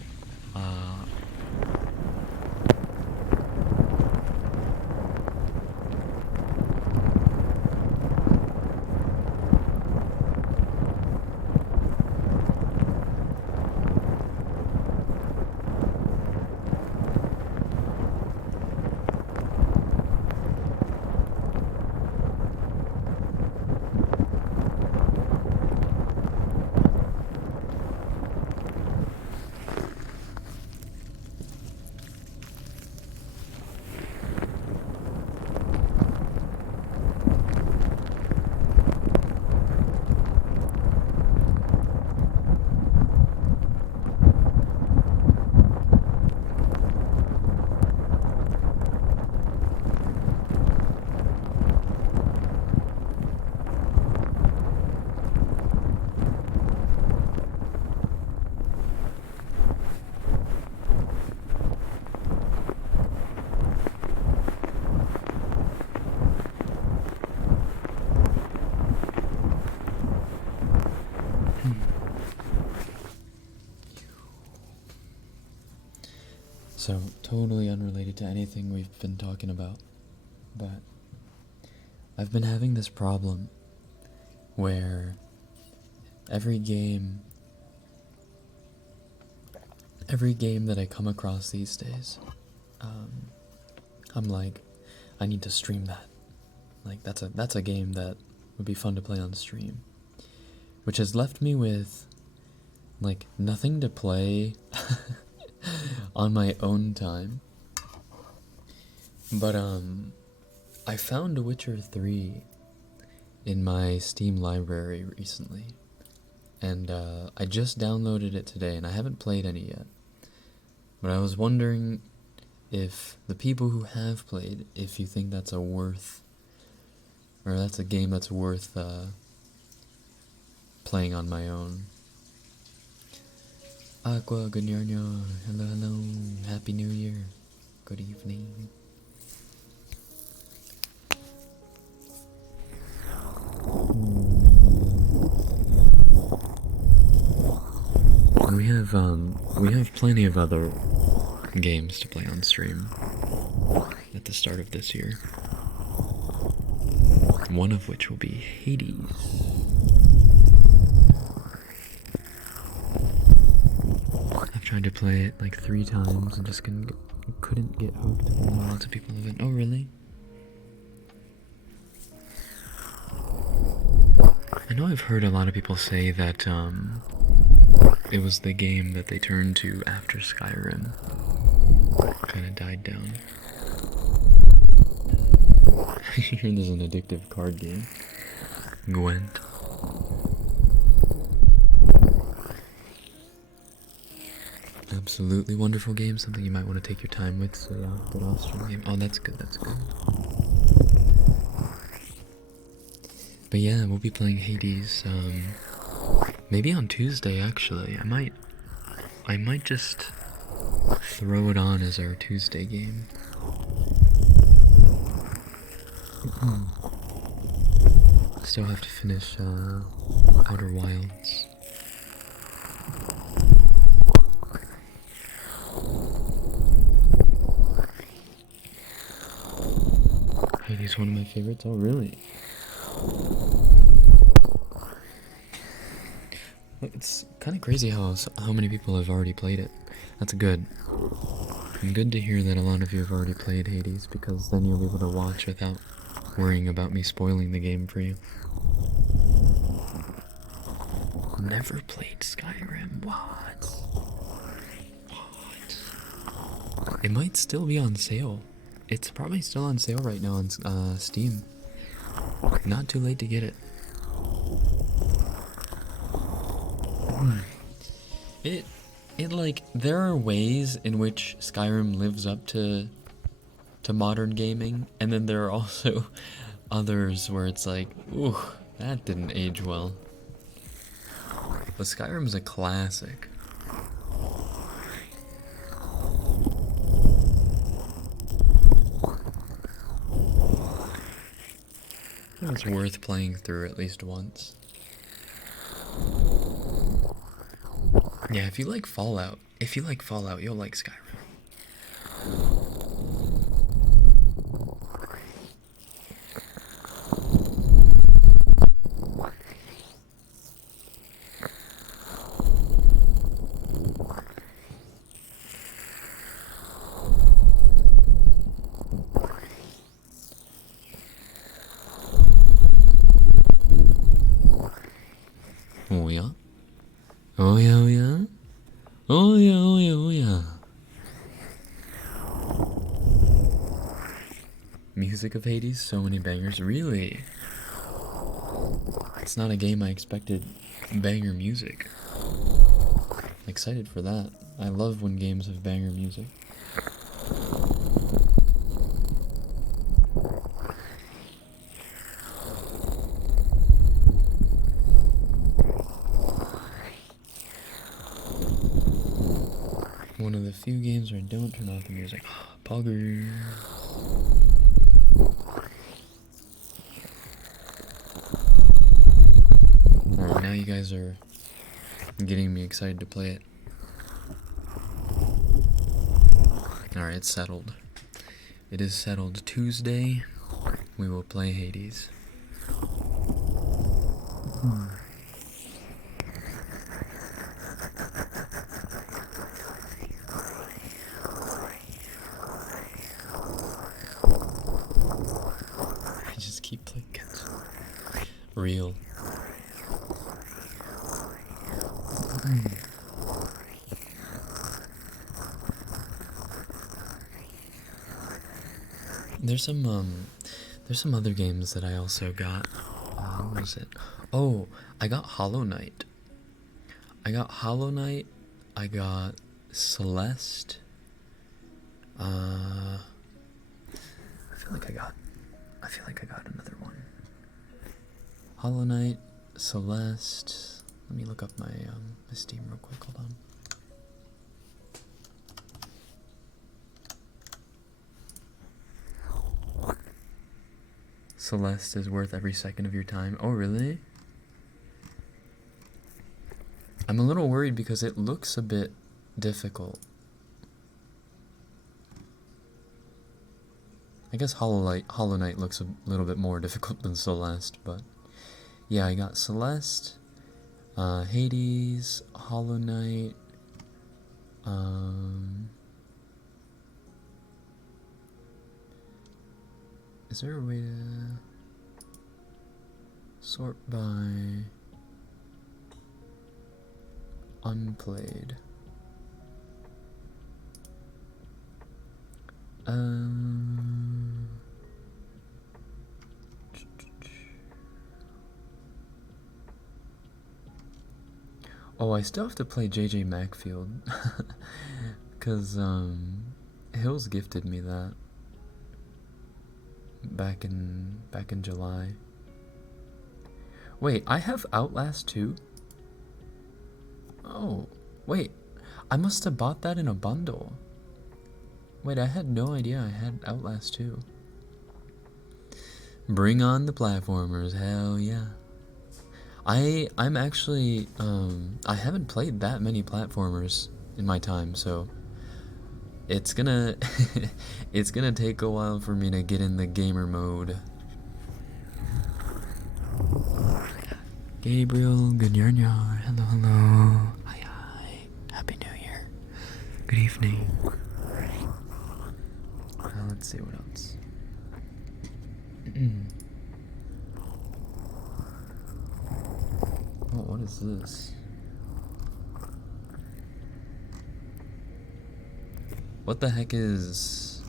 So, totally unrelated to anything we've been talking about, but I've been having this problem where every game that I come across these days, I'm like, I need to stream that. Like, that's a game that would be fun to play on stream. Which has left me with, like, nothing to play on my own time. But, I found Witcher 3 in my Steam library recently. And, I just downloaded it today, and I haven't played any yet. But I was wondering if the people who have played, if you think that's a game that's worth playing on my own. Aqua, good yarn, hello, happy new year, good evening. We have plenty of other games to play on stream at the start of this year. One of which will be Hades. I've tried to play it like 3 times and just couldn't get hooked. Lots of people have it. Oh, really? I know I've heard a lot of people say that it was the game that they turned to after Skyrim kind of died down. There's an addictive card game. Gwent. Absolutely wonderful game, something you might want to take your time with, so yeah, good Austrian game. Oh, that's good, that's good. But yeah, we'll be playing Hades, maybe on Tuesday, actually. I might just throw it on as our Tuesday game. Still have to finish Outer Wilds. Hades, one of my favorites. Oh, really? It's kind of crazy how many people have already played it. That's good. And good to hear that a lot of you have already played Hades, because then you'll be able to watch without worrying about me spoiling the game for you. Never played Skyrim. What? It might still be on sale. It's probably still on sale right now on Steam. Not too late to get it. It like, there are ways in which Skyrim lives up to modern gaming, and then there are also others where it's like, ooh, that didn't age well. But Skyrim's a classic. It's worth playing through at least once. Yeah, if you like Fallout, you'll like Skyrim. Oh yeah? Oh yeah, oh yeah? Oh yeah, oh yeah, oh yeah. Music of Hades, so many bangers. Really? It's not a game I expected banger music. I'm excited for that. I love when games have banger music. One of the few games where I don't turn off the music. Pogger. Alright, now you guys are getting me excited to play it. Alright, it's settled. It is settled. Tuesday, we will play Hades. I just keep playing Genshin. Real. There's some other games that I also got. What was it? Oh, I got Hollow Knight. I got Celeste. I feel like I got another one. Hollow Knight, Celeste. Let me look up my Steam real quick. Hold on. Celeste is worth every second of your time. Oh, really? I'm a little worried because it looks a bit difficult. I guess Hollow Knight looks a little bit more difficult than Celeste, but yeah, I got Celeste, Hades, Hollow Knight, is there a way to sort by unplayed? Oh, I still have to play JJ Macfield because Hills gifted me that back in July. Wait, I have Outlast 2? Oh, wait, I must have bought that in a bundle. Wait, I had no idea I had Outlast 2. Bring on the platformers, hell yeah. I'm actually, I haven't played that many platformers in my time, so it's gonna, it's gonna take a while for me to get in the gamer mode. Gabriel, good yarn yar, hello. Hi, happy new year. Good evening. Let's see what else. Oh, what is this? What the heck is...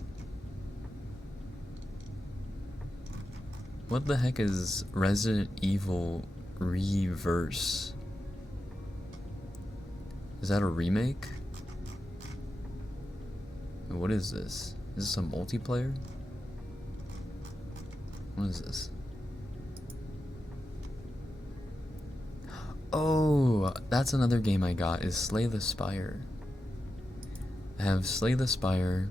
What the heck is Resident Evil Reverse? Is that a remake? What is this? Is this a multiplayer? What is this? Oh, that's another game I got, is Slay the Spire. I have Slay the Spire.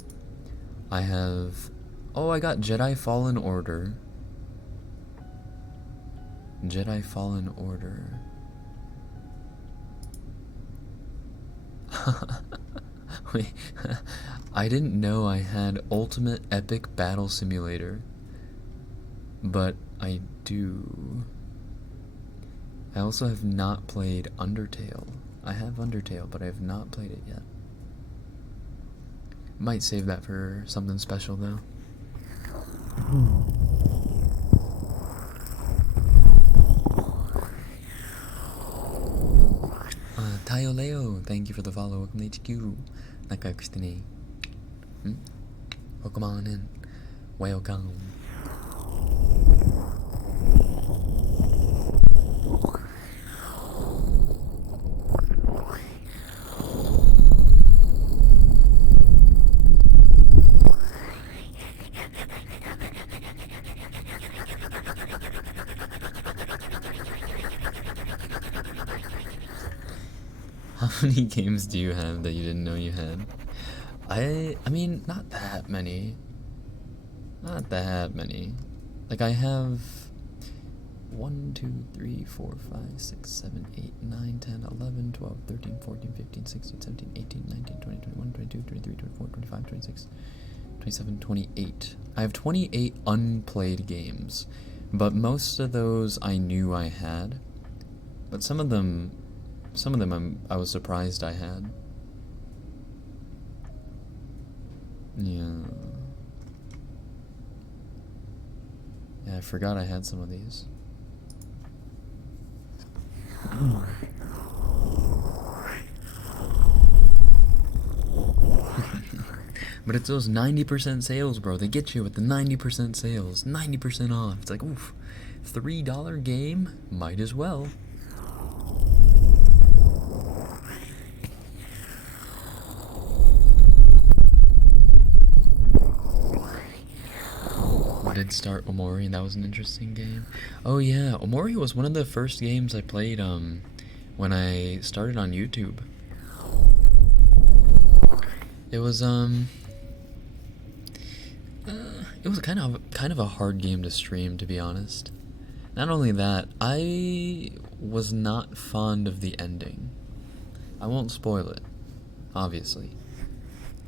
I have... Oh, I got Jedi Fallen Order. Jedi Fallen Order. Wait, I didn't know I had Ultimate Epic Battle Simulator. But I do. I also have not played Undertale. I have Undertale, but I have not played it yet. Might save that for something special, though. Tayo Leo, thank you for the follow. Welcome to HQ. Nakayokashite ni. Welcome on in. Welcome. How many games do you have that you didn't know you had? I mean, not that many. Not that many. Like, I have 1, 2, 3, 4, 5, 6, 7, 8, 9, 10, 11, 12, 13, 14, 15, 16, 17, 18, 19, 20, 21, 22, 22, 23, 24, 25, 26, 27, 28. I have 28 unplayed games, but most of those I knew I had. But some of them I was surprised I had. Yeah. Yeah, I forgot I had some of these. But it's those 90% sales, bro. They get you with the 90% sales. 90% off. It's like, oof, $3 game? Might as well. I did start Omori, and that was an interesting game. Oh yeah, Omori was one of the first games I played when I started on YouTube. It was it was kind of a hard game to stream, to be honest. Not only that, I was not fond of the ending. I won't spoil it, obviously,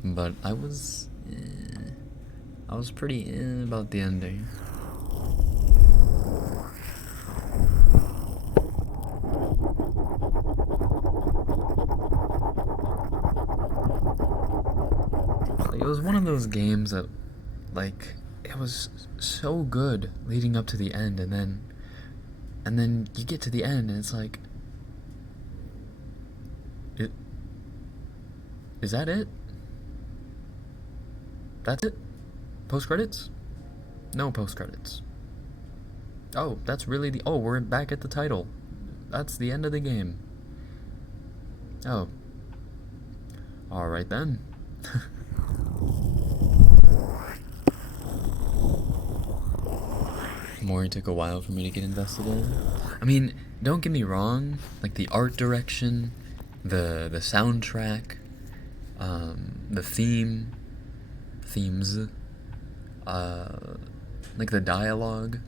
but I was pretty about the ending. Like, it was one of those games that, like, it was so good leading up to the end, and then you get to the end and it's like, is that it? That's it? Post credits? No post credits. Oh, that's really the... Oh, we're back at the title. That's the end of the game. Oh. Alright then. Mori took a while for me to get invested in. I mean, don't get me wrong, like the art direction, the soundtrack, the themes, like the dialogue,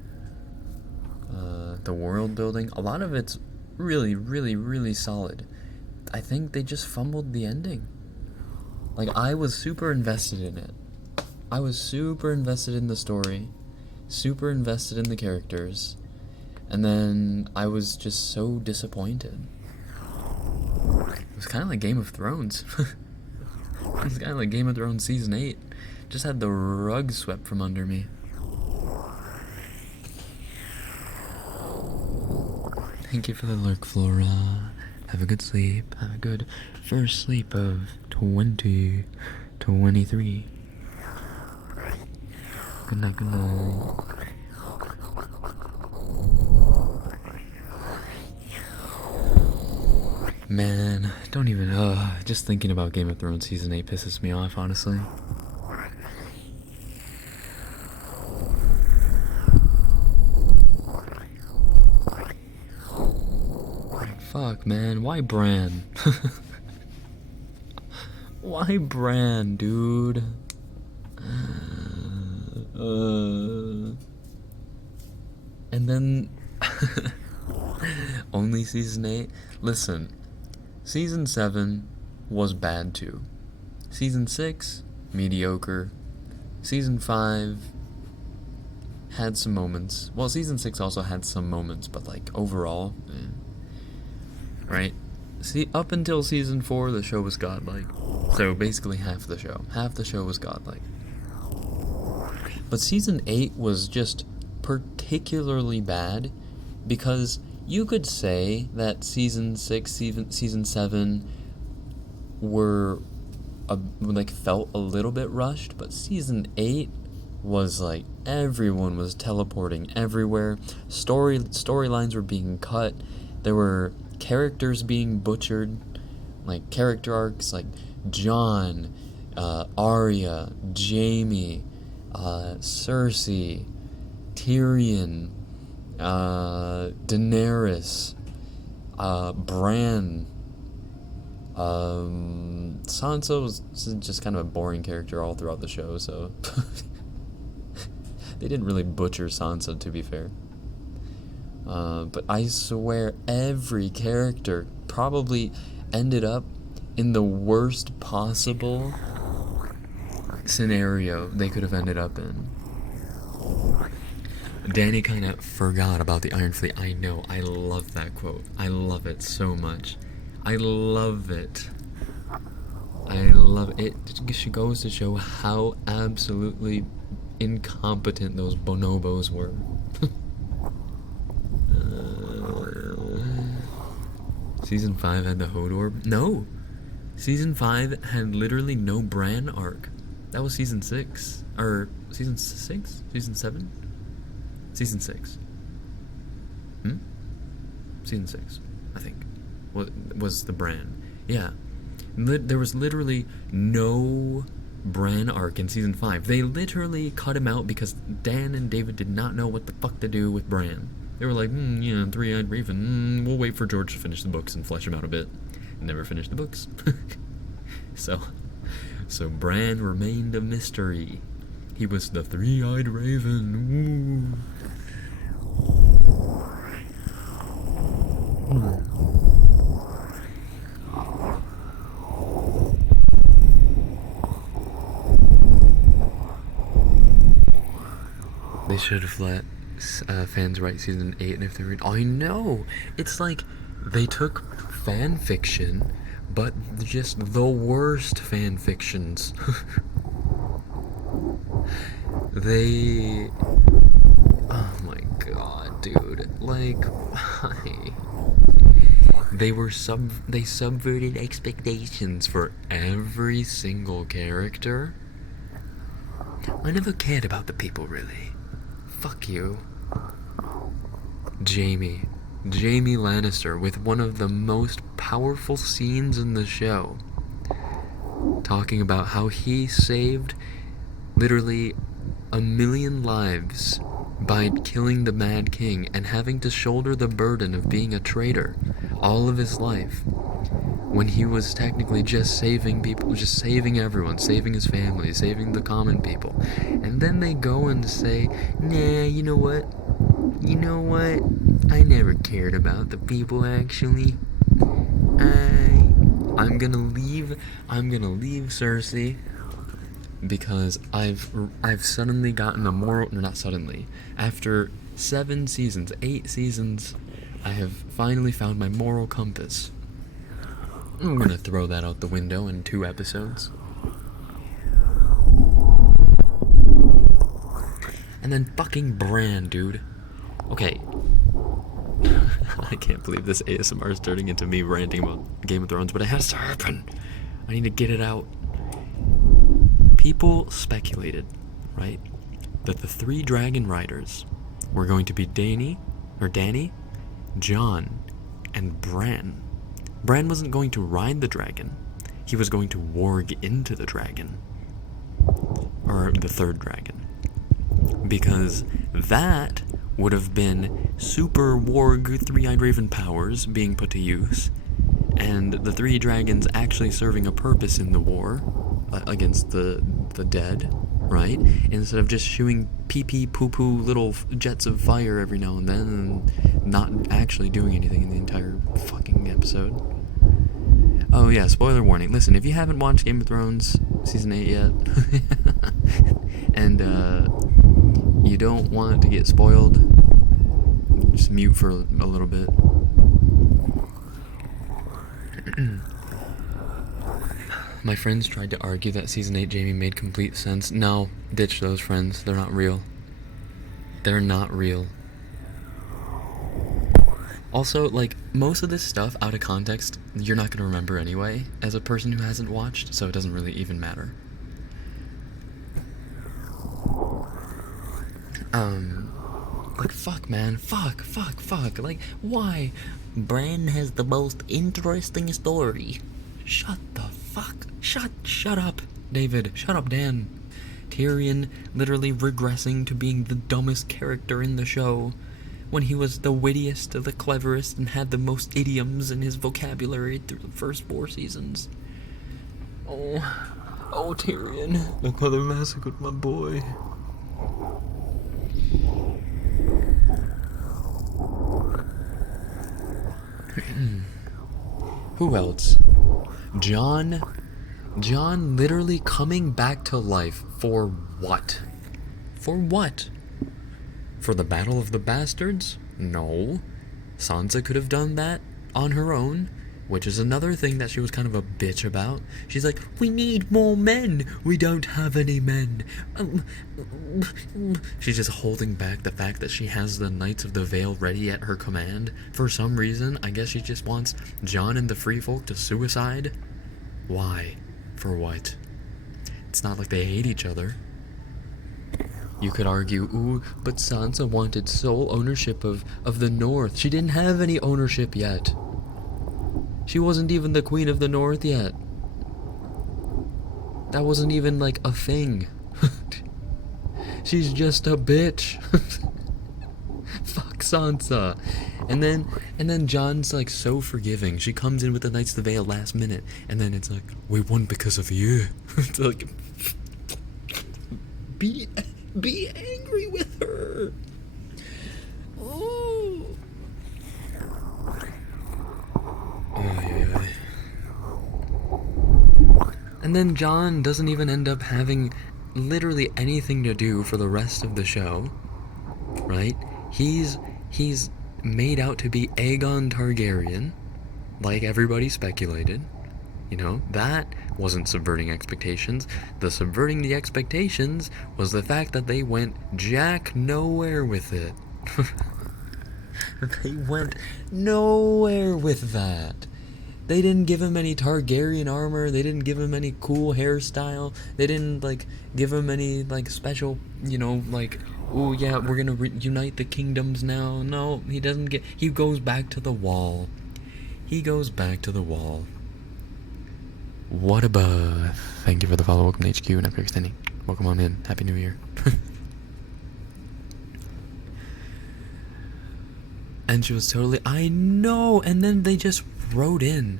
the world building, a lot of it's really, really, really solid. I think they just fumbled the ending. Like, I was super invested in it. I was super invested in the story, super invested in the characters, and then I was just so disappointed. It was kind of like Game of Thrones. It was kind of like Game of Thrones Season 8. Just had the rug swept from under me. Thank you for the lurk, Flora. Have a good sleep. Have a good first sleep of 2023. Good night, good night. Man, don't even, just thinking about Game of Thrones Season 8 pisses me off, honestly. Fuck, man, why Bran? Why Bran, dude? And then... only Season 8? Listen, Season 7 was bad too. Season 6, mediocre. Season 5 had some moments. Well, Season 6 also had some moments, but like overall, right? See, up until Season 4, the show was godlike. So basically half the show. Half the show was godlike. But Season 8 was just particularly bad because you could say that Season 6, Season 7 were, felt a little bit rushed, but Season 8 was like, everyone was teleporting everywhere, storylines were being cut, there were characters being butchered, like character arcs like Jon, Arya, Jaime, Cersei, Tyrion, Daenerys, Bran, Sansa was just kind of a boring character all throughout the show, so they didn't really butcher Sansa, to be fair. But I swear every character probably ended up in the worst possible scenario they could have ended up in. Danny kind of forgot about the Iron Fleet. I know. I love that quote. I love it so much. I love it. I love it. It goes to show how absolutely incompetent those bonobos were. Season 5 had the Hodor. No! Season 5 had literally no Bran arc. That was season 6. Or season 6? Season 7? Season 6. Season 6, I think. Was the Bran. Yeah. There was literally no Bran arc in season 5. They literally cut him out because Dan and David did not know what the fuck to do with Bran. They were like, yeah, Three-Eyed Raven, we'll wait for George to finish the books and flesh him out a bit. Never finished the books. So Bran remained a mystery. He was the Three-Eyed Raven. They should have let fans write season 8, and if they read, I know, it's like they took fan fiction, but just the worst fan fictions. Oh my god, dude, like, why? They subverted expectations for every single character. I never cared about the people, really. Fuck you. Jaime Lannister, with one of the most powerful scenes in the show, talking about how he saved literally 1 million lives by killing the Mad King and having to shoulder the burden of being a traitor all of his life, when he was technically just saving people, just saving everyone, saving his family, saving the common people. And then they go and say, nah, you know what, I never cared about the people, actually. I'm gonna leave Cersei because I've suddenly gotten a moral, no, not suddenly, after 8 seasons, I have finally found my moral compass. I'm gonna throw that out the window in 2 episodes. And then fucking Bran, dude. Okay. I can't believe this ASMR is turning into me ranting about Game of Thrones, but it has to happen. I need to get it out. People speculated, right, that the 3 dragon riders were going to be Dany, Jon, and Bran. Bran wasn't going to ride the dragon. He was going to warg into the dragon. Or the 3rd dragon. Because that would have been super warg 3-eyed raven powers being put to use, and the 3 dragons actually serving a purpose in the war against the dead, right? Instead of just shooting pee-pee poo-poo little jets of fire every now and then and not actually doing anything in the entire fucking episode. Oh yeah, spoiler warning. Listen, if you haven't watched Game of Thrones season 8 yet, and you don't want it to get spoiled, just mute for a little bit. My friends tried to argue that season 8 Jaime made complete sense. No, ditch those friends. They're not real. They're not real. Also, like, most of this stuff out of context, you're not going to remember anyway, as a person who hasn't watched, so it doesn't really even matter. Like, fuck, man. Fuck. Like, why? Bran has the most interesting story. Shut the fuck. Shut up, David. Shut up, Dan. Tyrion literally regressing to being the dumbest character in the show, when he was the wittiest, the cleverest, and had the most idioms in his vocabulary through the first 4 seasons. Oh, Tyrion. Look how they massacred my boy. Who else? Jon Jon literally coming back to life for what? For what? For the Battle of the Bastards? No. Sansa could have done that on her own, which is another thing that she was kind of a bitch about. She's like, we need more men. We don't have any men. She's just holding back the fact that she has the Knights of the Vale ready at her command. For some reason, I guess she just wants Jon and the Free Folk to suicide. Why? For what? It's not like they hate each other. You could argue, ooh, but Sansa wanted sole ownership of the North. She didn't have any ownership yet. She wasn't even the Queen of the North yet. That wasn't even like a thing. She's just a bitch. Fuck Sansa. And then Jon's like so forgiving. She comes in with the Knights of the Vale last minute, and then it's like, we won because of you. It's like, be angry with her. Oh. And then Jon doesn't even end up having literally anything to do for the rest of the show, right? He's made out to be Aegon Targaryen, like everybody speculated. You know, that wasn't subverting expectations. The subverting the expectations was the fact that they went jack nowhere with it. They went nowhere with that. They didn't give him any Targaryen armor. They didn't give him any cool hairstyle. They didn't, like, give him any, like, special, you know, like, oh, yeah, we're gonna unite the kingdoms now. No, he doesn't get... He goes back to the wall. He goes back to the wall. What a thank you for the follow. Welcome to HQ and Epic Extending. Welcome on in. Happy New Year. And she was totally, I know. And then they just wrote in.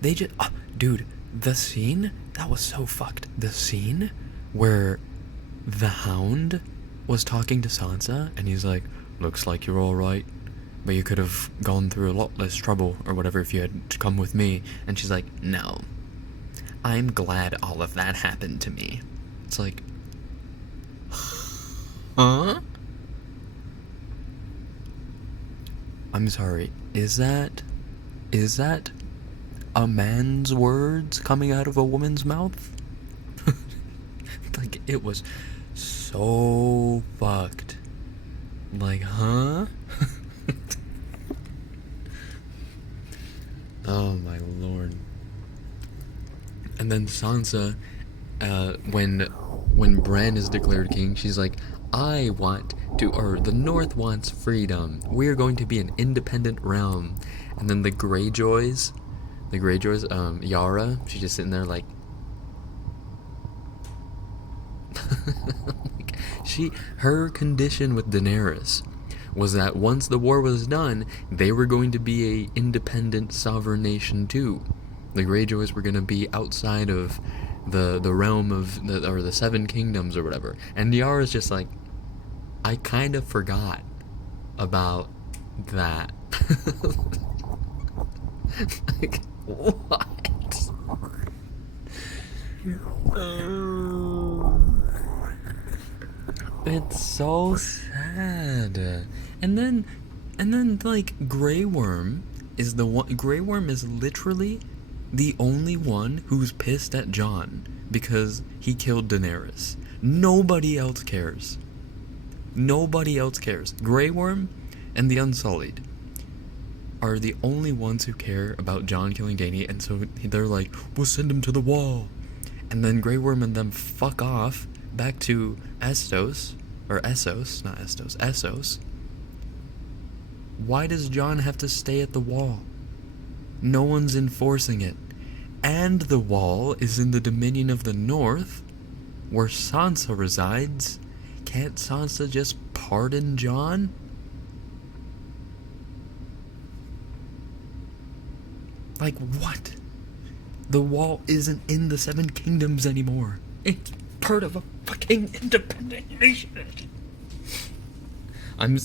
They just, oh, dude, the scene that was so fucked. The scene where the Hound was talking to Sansa, and he's like, "Looks like you're all right, but you could have gone through a lot less trouble or whatever if you had come with me." And she's like, "No, I'm glad all of that happened to me." It's like, huh? I'm sorry, is that a man's words coming out of a woman's mouth? Like, it was so fucked. Like, huh? Oh my lord. And then Sansa, when Bran is declared king, she's like, I want to, or the North wants freedom. We're going to be an independent realm. And then the Greyjoys, Yara, she's just sitting there like, like her condition with Daenerys was that once the war was done, they were going to be a independent sovereign nation too. The Greyjoys were going to be outside of the realm of the Seven Kingdoms or whatever. And Yara's just like, I kind of forgot about that. Like, what? It's so sad. And then like Grey Worm is the one. Grey Worm is literally the only one who's pissed at Jon because he killed Daenerys. Nobody else cares. Nobody else cares. Grey Worm and the Unsullied are the only ones who care about Jon killing Dany, and so they're like, we'll send him to the wall. And then Grey Worm and them fuck off back to Essos. Why does Jon have to stay at the wall? No one's enforcing it. And the wall is in the Dominion of the North, where Sansa resides. Can't Sansa just pardon Jon? Like, what? The wall isn't in the Seven Kingdoms anymore. It's part of a fucking independent nation. I'm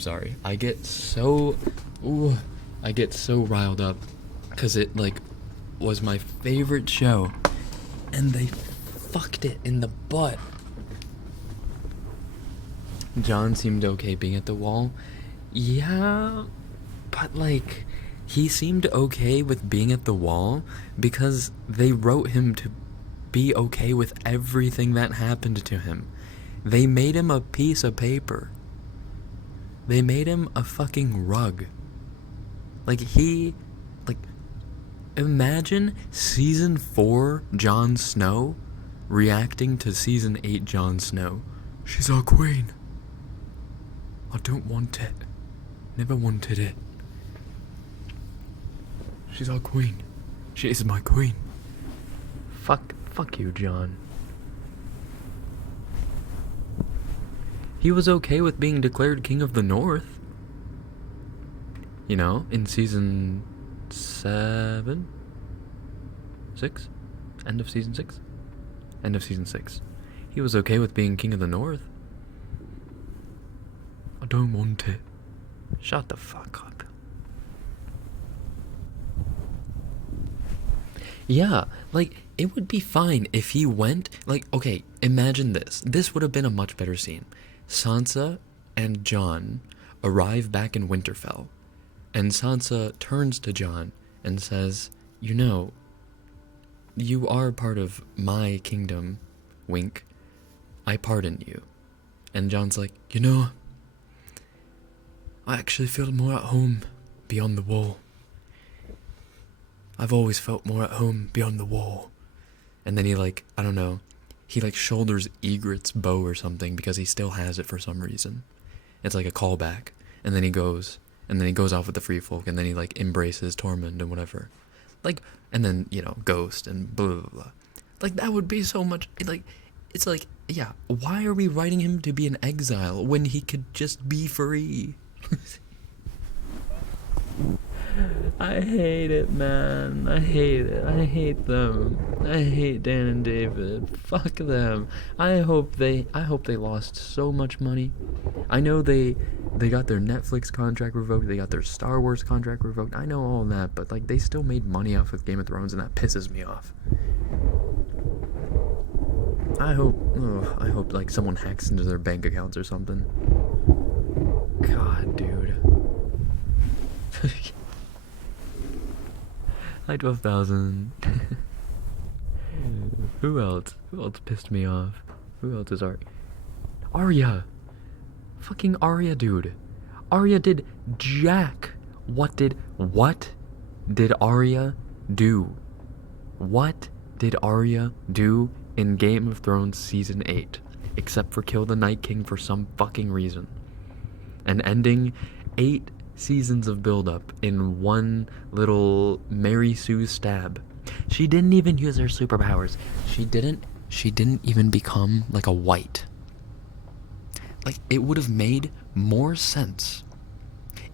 sorry. I get so riled up because it like was my favorite show and they fucked it in the butt. Jon seemed okay being at the wall. Yeah, but like, he seemed okay with being at the wall because they wrote him to be okay with everything that happened to him. They made him a piece of paper. They made him a fucking rug. Like, imagine season 4 Jon Snow reacting to season 8 Jon Snow. She's our queen. I don't want it. Never wanted it. She's our queen. She is my queen. Fuck you, Jon. He was okay with being declared king of the North. You know, in season 7? 6? End of season 6? End of season 6. He was okay with being king of the North. I don't want it. Shut the fuck up. Yeah, like, it would be fine if he went, like, okay, imagine this. This would have been a much better scene. Sansa and Jon arrive back in Winterfell, and Sansa turns to Jon and says, you know, you are part of my kingdom, wink. I pardon you. And Jon's like, you know, I actually feel more at home beyond the wall. I've always felt more at home beyond the wall. And then he, like, I don't know, he, like, shoulders Ygritte's bow or something because he still has it for some reason. It's like a callback. And then he goes off with the free folk, and then he, like, embraces Tormund and whatever. Like, and then, you know, Ghost and blah, blah, blah. Like, that would be so much, like, it's like, yeah, why are we writing him to be in exile when he could just be free? I hate it, man. I hate it. I hate them. I hate Dan and David. Fuck them. I hope they lost so much money. I know they got their Netflix contract revoked, they got their Star Wars contract revoked. I know all that, but like, they still made money off of Game of Thrones, and that pisses me off. I hope like someone hacks into their bank accounts or something. God, dude. Hi, 12,000. Who else pissed me off? Who else is Arya? Fucking Arya, dude. Arya did jack. What did Arya do? What did Arya do in Game of Thrones Season 8? Except for kill the Night King for some fucking reason. And ending 8 seasons of build-up in one little Mary Sue stab. She didn't even use her superpowers. She didn't even become like a white. Like, it would have made more sense.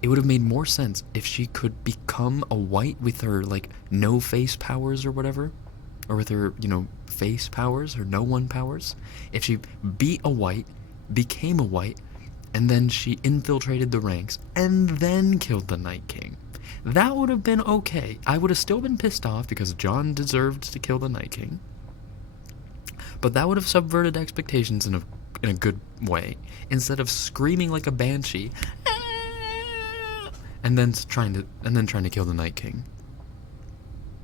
It would have made more sense if she could become a white with her, like, no face powers or whatever. Or with her, you know, face powers, her no one powers. If she beat a white, became a white, and then she infiltrated the ranks, and then killed the Night King. That would have been okay. I would have still been pissed off because Jon deserved to kill the Night King. But that would have subverted expectations in a good way. Instead of screaming like a banshee, and then trying to kill the Night King.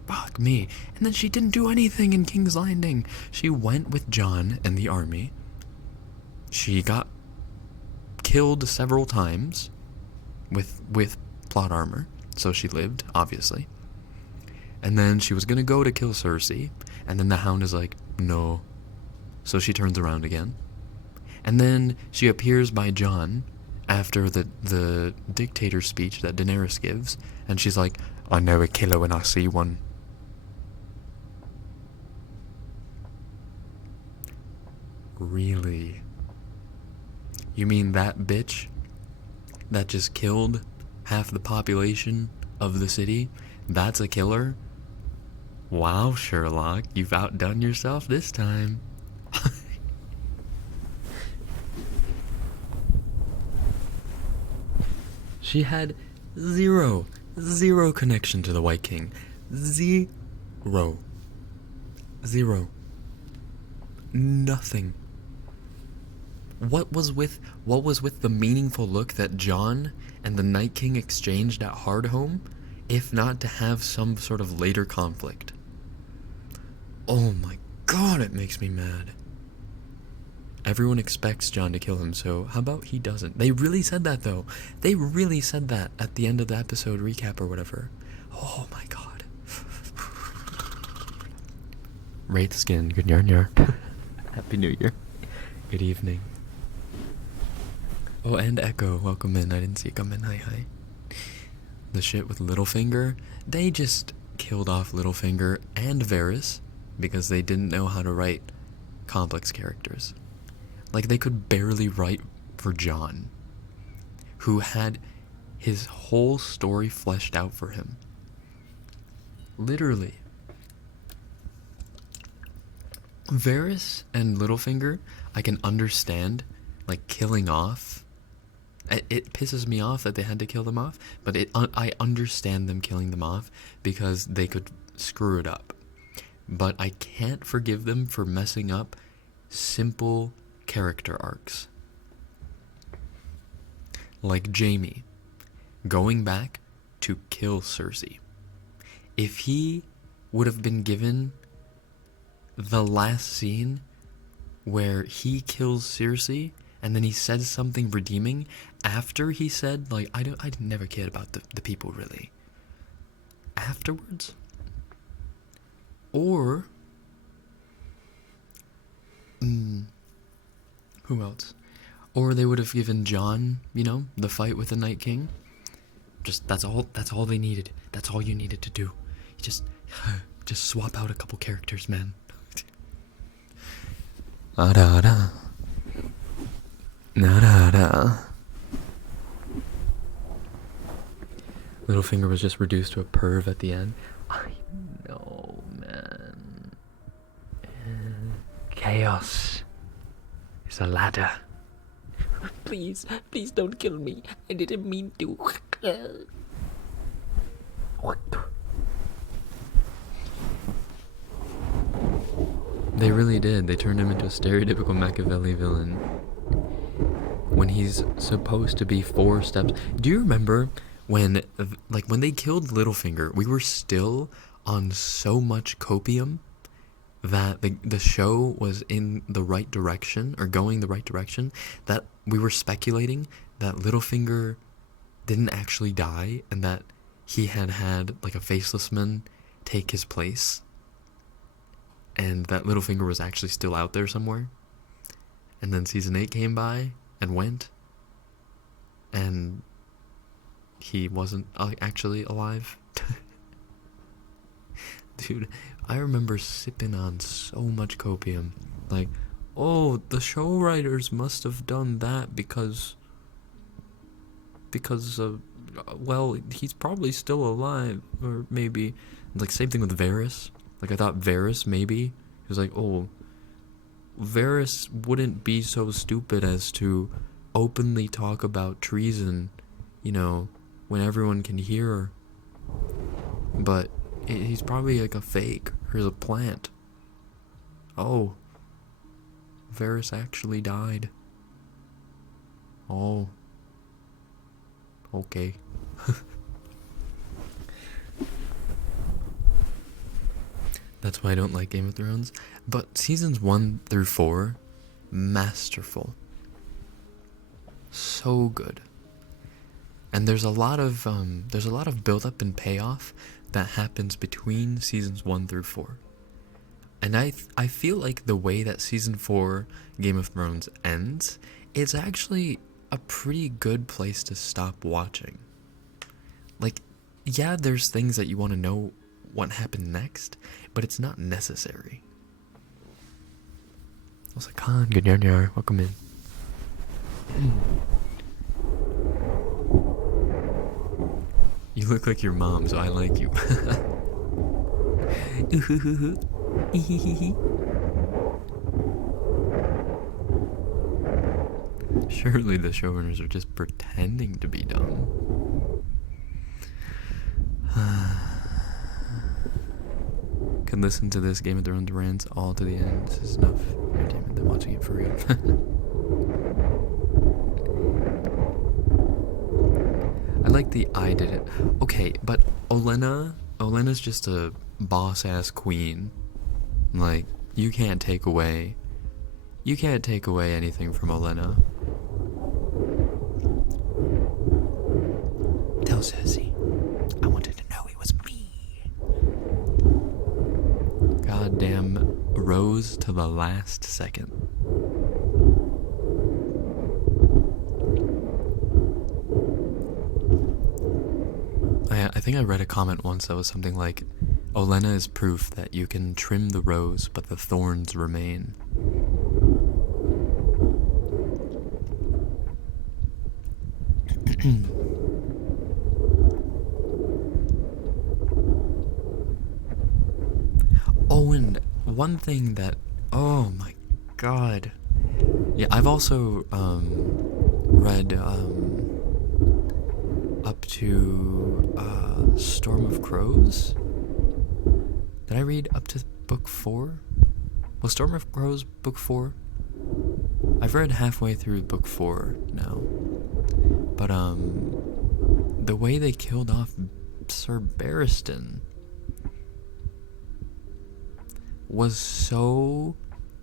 Fuck me. And then she didn't do anything in King's Landing. She went with Jon and the army. She got killed several times with plot armor, so she lived, obviously. And then she was gonna go to kill Cersei, and then the Hound is like, no. So she turns around again. And then she appears by Jon after the dictator speech that Daenerys gives, and she's like, I know a killer when I see one. Really? You mean that bitch that just killed half the population of the city? That's a killer? Wow, Sherlock, you've outdone yourself this time. She had zero connection to the White King. Zero. nothing. What was with the meaningful look that Jon and the Night King exchanged at Hardhome, if not to have some sort of later conflict? Oh my god, it makes me mad. Everyone expects Jon to kill him, so how about he doesn't? They really said that, though. They really said that at the end of the episode recap or whatever. Oh my god. Wraith Skin, good yarn yarn. Happy New Year. Good evening. Oh, and Echo, welcome in. I didn't see you come in. Hi, hi. The shit with Littlefinger, they just killed off Littlefinger and Varys because they didn't know how to write complex characters. Like, they could barely write for Jon, who had his whole story fleshed out for him. Literally. Varys and Littlefinger, I can understand, like, killing off. It pisses me off that they had to kill them off, but I understand them killing them off because they could screw it up. But I can't forgive them for messing up simple character arcs. Like Jaime going back to kill Cersei. If he would have been given the last scene where he kills Cersei and then he says something redeeming after he said, like, I never cared about the people really, afterwards, or who else? Or they would have given Jon, you know, the fight with the Night King. Just that's all they needed. That's all you needed to do. You just swap out a couple characters, man. Da-da-da. Da-da-da. Littlefinger was just reduced to a perv at the end. I know, man. Chaos is a ladder. Please don't kill me. I didn't mean to. What? They really did. They turned him into a stereotypical Machiavelli villain when he's supposed to be 4 steps. Do you remember when they killed Littlefinger, we were still on so much copium that the show was in the right direction, or going the right direction, that we were speculating that Littlefinger didn't actually die and that he had like a faceless man take his place, and that Littlefinger was actually still out there somewhere. And then season 8 came by and went, and he wasn't actually alive. Dude, I remember sipping on so much copium. Like, oh, the show writers must have done that because well, he's probably still alive, or maybe, like, same thing with Varys. Like, I thought Varys, maybe, he was like, oh, Varys wouldn't be so stupid as to openly talk about treason, you know, when everyone can hear. But he's probably like a fake, or a plant. Oh, Varys actually died. Oh, okay. That's why I don't like Game of Thrones. But seasons 1 through 4, masterful. So good. And there's a lot of build up and payoff that happens between seasons 1 through 4. And I feel like the way that season 4 Game of Thrones ends, it's actually a pretty good place to stop watching. Like, yeah, there's things that you want to know what happened next, but it's not necessary. I was like, Khan, good yarn, welcome in. You look like your mom, so I like you. Surely the showrunners are just pretending to be dumb. can listen to this Game of Thrones rants all to the end. This is enough entertainment than watching it for real. I like the I did it. Okay, but Olenna's just a boss-ass queen. Like, you can't take away anything from Olenna. Tell Cersei, I wanted to know it was me. Goddamn Rose to the last second. I think I read a comment once that was something like, Olenna is proof that you can trim the rose, but the thorns remain. Oh, and one thing that, oh my god. Yeah, I've also read up to Storm of Crows. Did I read up to book 4? Was Storm of Crows book 4? I've read halfway through book 4 now. But the way they killed off Sir Barristan was so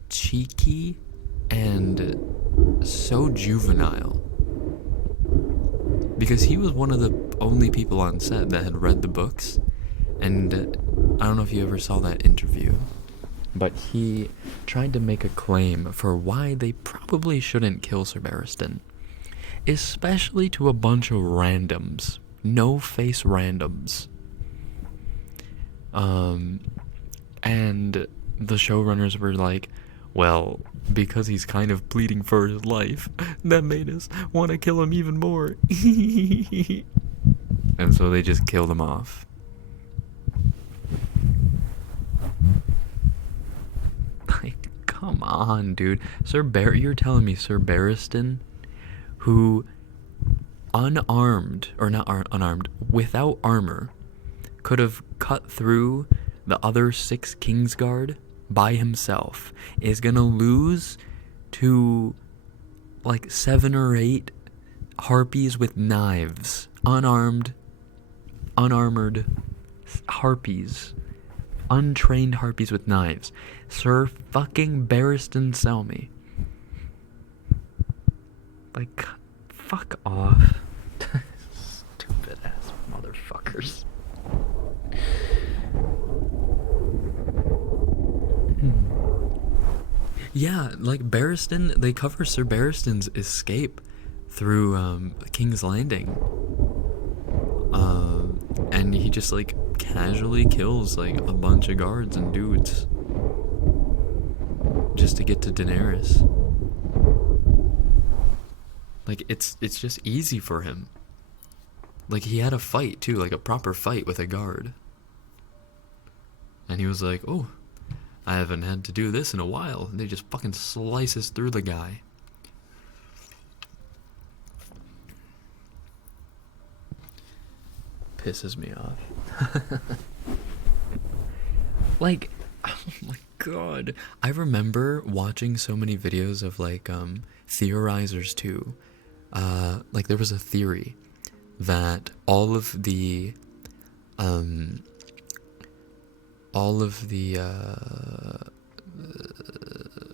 cheeky and so juvenile. Because he was one of the only people on set that had read the books. And I don't know if you ever saw that interview, but he tried to make a claim for why they probably shouldn't kill Sir Barristan. Especially to a bunch of randoms. No-face randoms. And the showrunners were like, well, because he's kind of pleading for his life, that made us want to kill him even more. And so they just killed him off. Like, come on, dude. You're telling me Sir Barristan, who unarmed, or not unarmed, without armor, could have cut through the other 6 Kingsguard by himself, is gonna lose to like 7 or 8 harpies with knives, unarmored harpies, untrained harpies with knives. Sir fucking Barristan Selmy. Like, fuck off. Stupid ass motherfuckers. Yeah, like Barristan, they cover Sir Barristan's escape through King's Landing. And he just like casually kills like a bunch of guards and dudes just to get to Daenerys. Like it's just easy for him. Like he had a fight too, like a proper fight with a guard. And he was like, "Oh, I haven't had to do this in a while." And they just fucking slices through the guy. Pisses me off. Like, oh my god. I remember watching so many videos of like theorizers too. Like there was a theory that all of the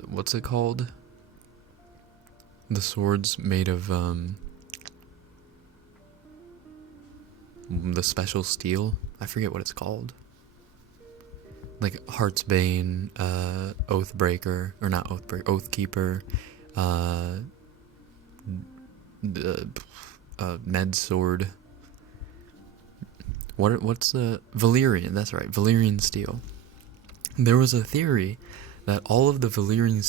what's it called? The swords made of the special steel. I forget what it's called. Like Heartsbane, Oathbreaker, or not Oathbreaker, Oathkeeper, Ned's sword. What's the Valyrian? That's right, Valyrian steel. There was a theory that all of the Valyrian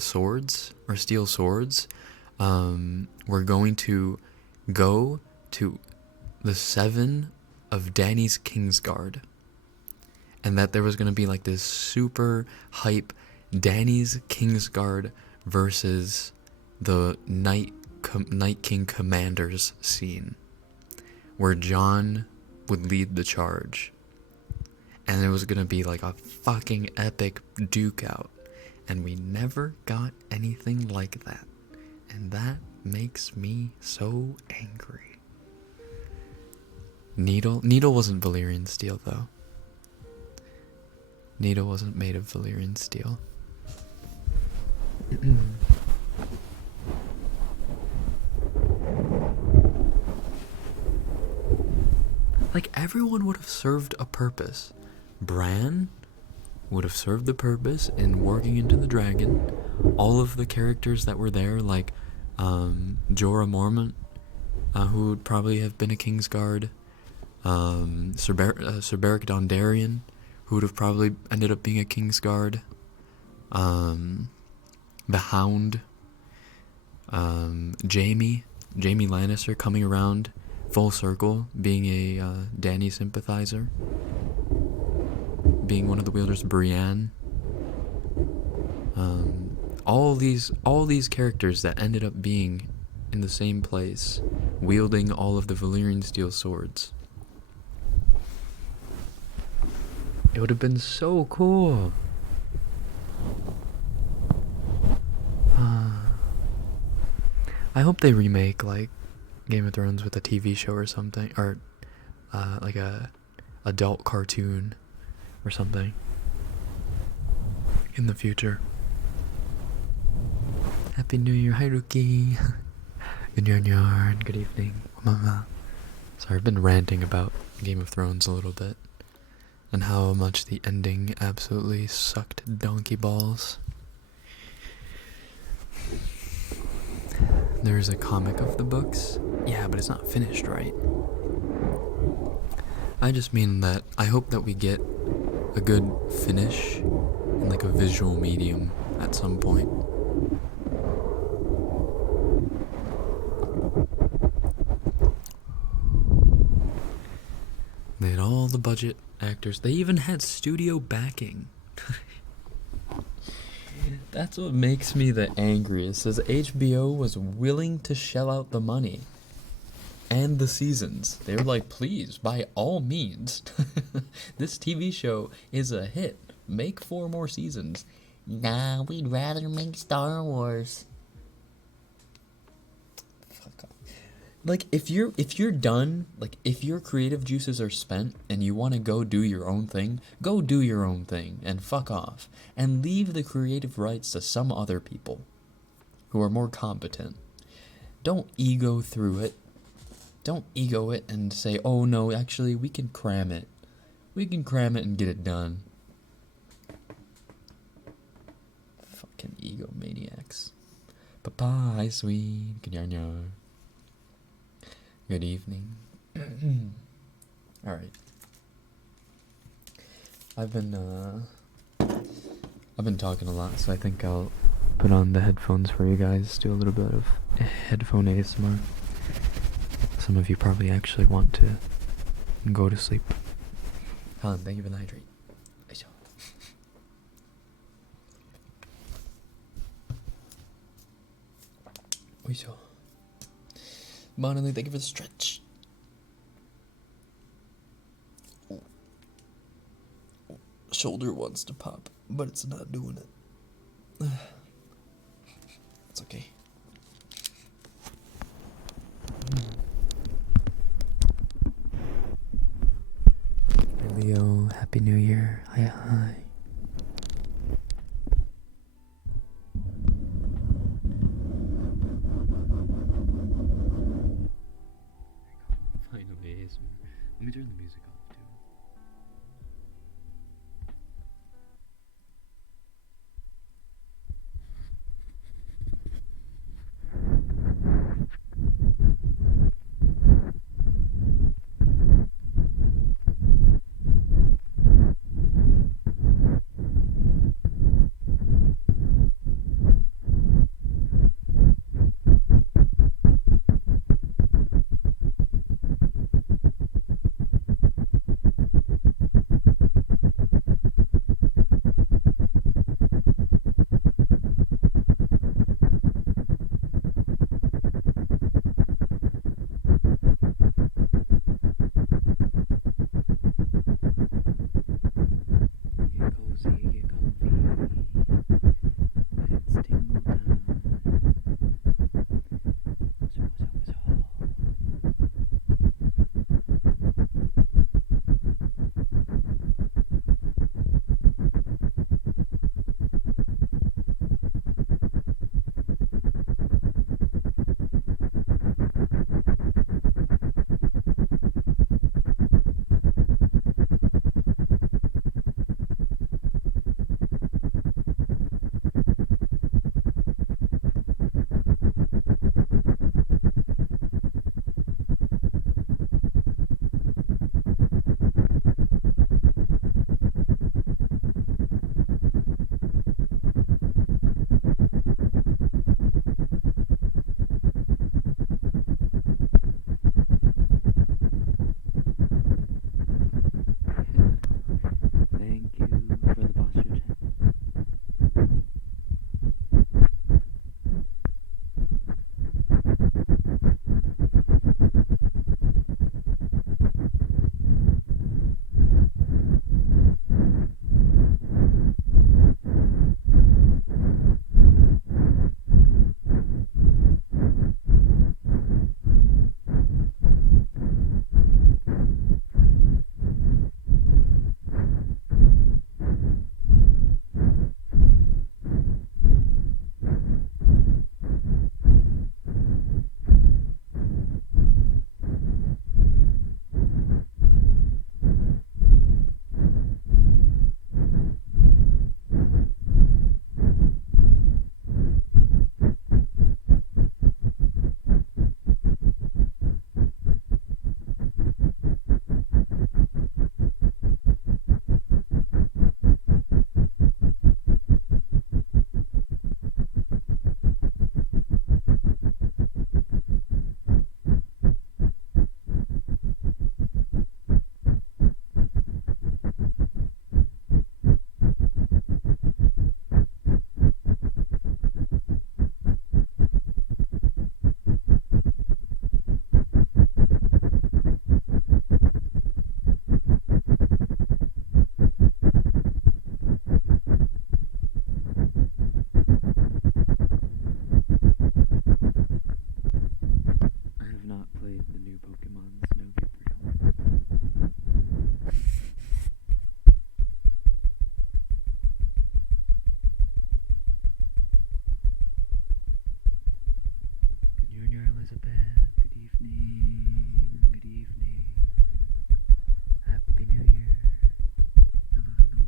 swords or steel swords were going to go to the 7 of Dany's Kingsguard, and that there was going to be like this super hype Dany's Kingsguard versus the Night King Commanders scene, where Jon would lead the charge. and it was gonna be like a fucking epic duke out, and we never got anything like that, and that makes me so angry. Needle wasn't Valyrian steel though. Needle wasn't made of Valyrian steel. Like, everyone would have served a purpose. Bran would have served the purpose in working into the dragon. All of the characters that were there, like Jorah Mormont, who would probably have been a Kingsguard, Sir Beric Dondarrion, who would have probably ended up being a Kingsguard, the Hound, Jaime Lannister coming around full circle, being a Dany sympathizer, being one of the wielders, Brienne. All these characters that ended up being in the same place, wielding all of the Valyrian steel swords. It would have been so cool. I hope they remake like Game of Thrones with a TV show or something, or like a adult cartoon or something in the future. Happy New Year, Haruki. Good evening, Mama. Sorry, I've been ranting about Game of Thrones a little bit, and how much the ending absolutely sucked donkey balls. There's a comic of the books. Yeah, but it's not finished, right? I just mean that I hope that we get a good finish in like a visual medium at some point. They had all the budget actors. They even had studio backing. That's what makes me the angriest, is HBO was willing to shell out the money and the seasons. They were like, please, by all means, this TV show is a hit. Make 4 more seasons. Nah, we'd rather make Star Wars. Fuck off. Like, if you're done, like, if your creative juices are spent and you want to go do your own thing, go do your own thing and fuck off. And leave the creative rights to some other people who are more competent. Don't ego through it. Don't ego it and say, oh no, actually, we can cram it. We can cram it and get it done. Fucking egomaniacs. Papa, hi sweet. Good evening. Alright. I've been talking a lot, so I think I'll put on the headphones for you guys, do a little bit of headphone ASMR. Some of you probably actually want to go to sleep. Helen, thank you for the hydrate. Monolith, thank you for the stretch. Shoulder wants to pop, but it's not doing it. It's okay. Hi Leo, Happy New Year. Hi. Finally, let me turn the music off too. Elizabeth. Good evening. Good evening. Happy New Year. Hello, hello.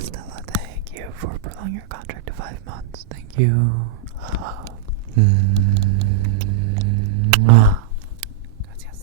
Stella, thank you for prolonging your contract to 5 months. Thank you. Gracias.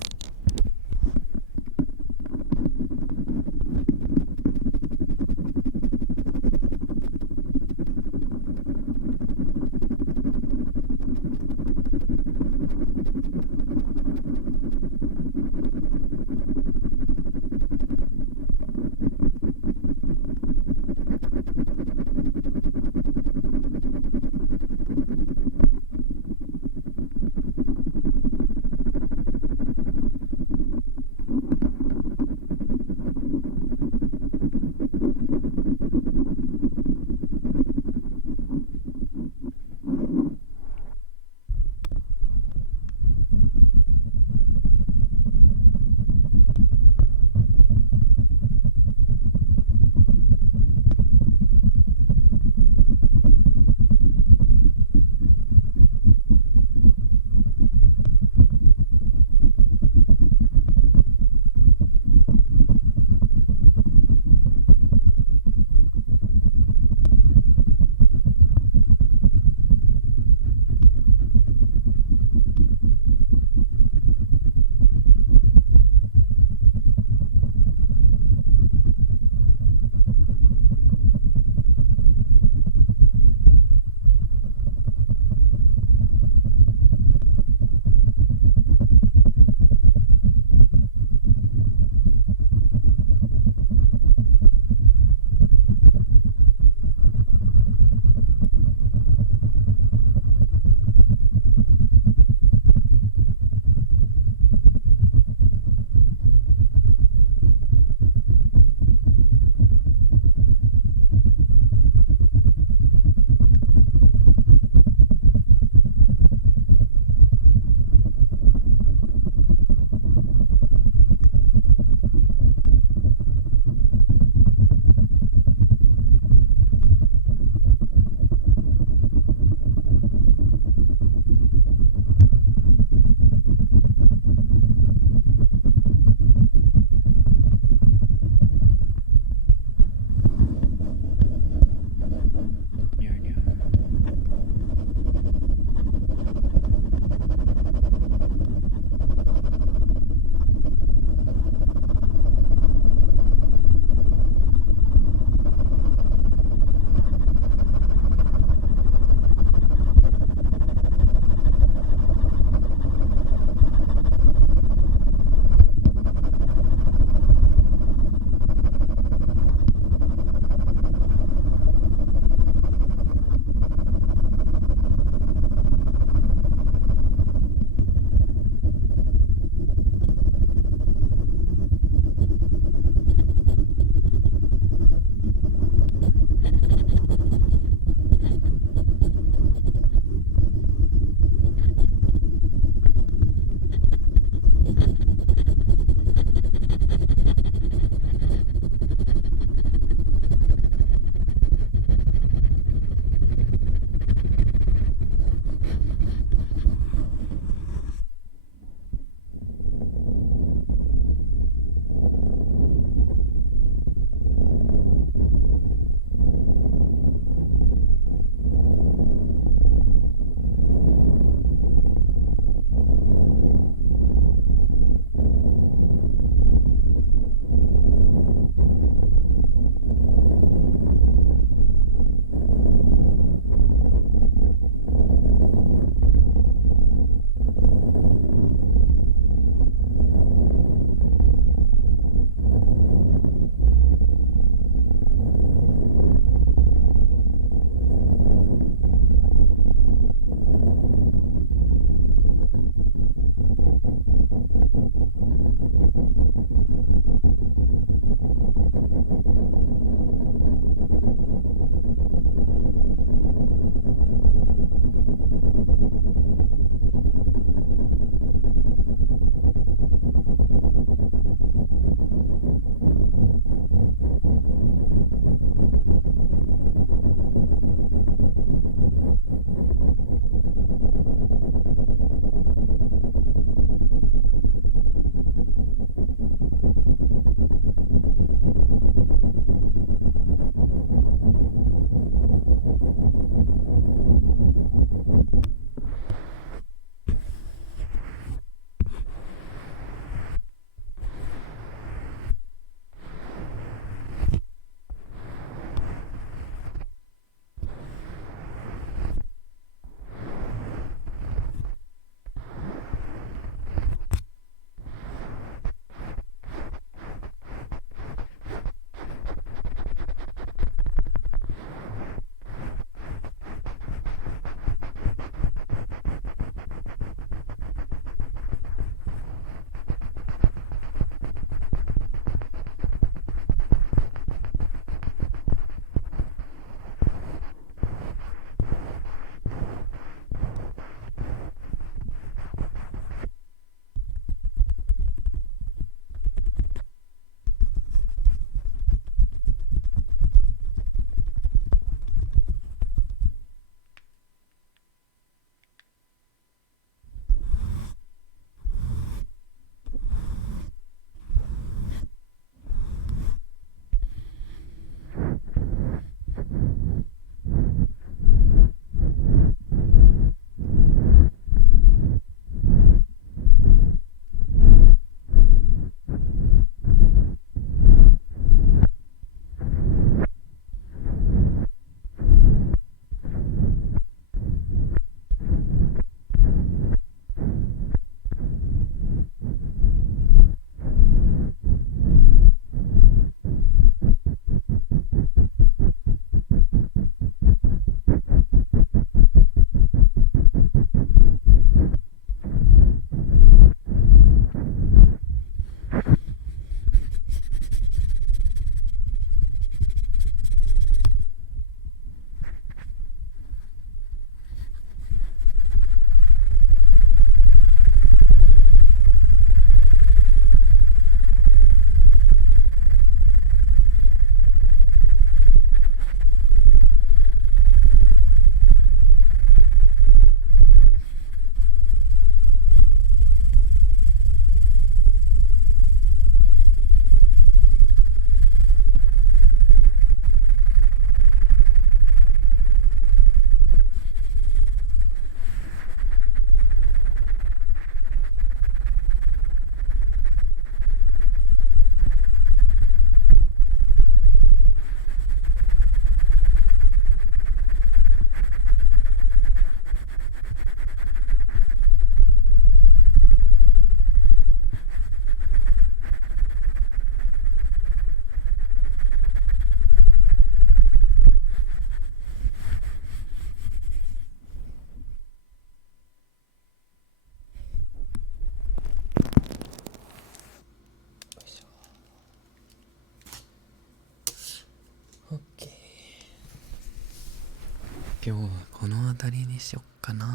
今日はこの辺りにしよっかな。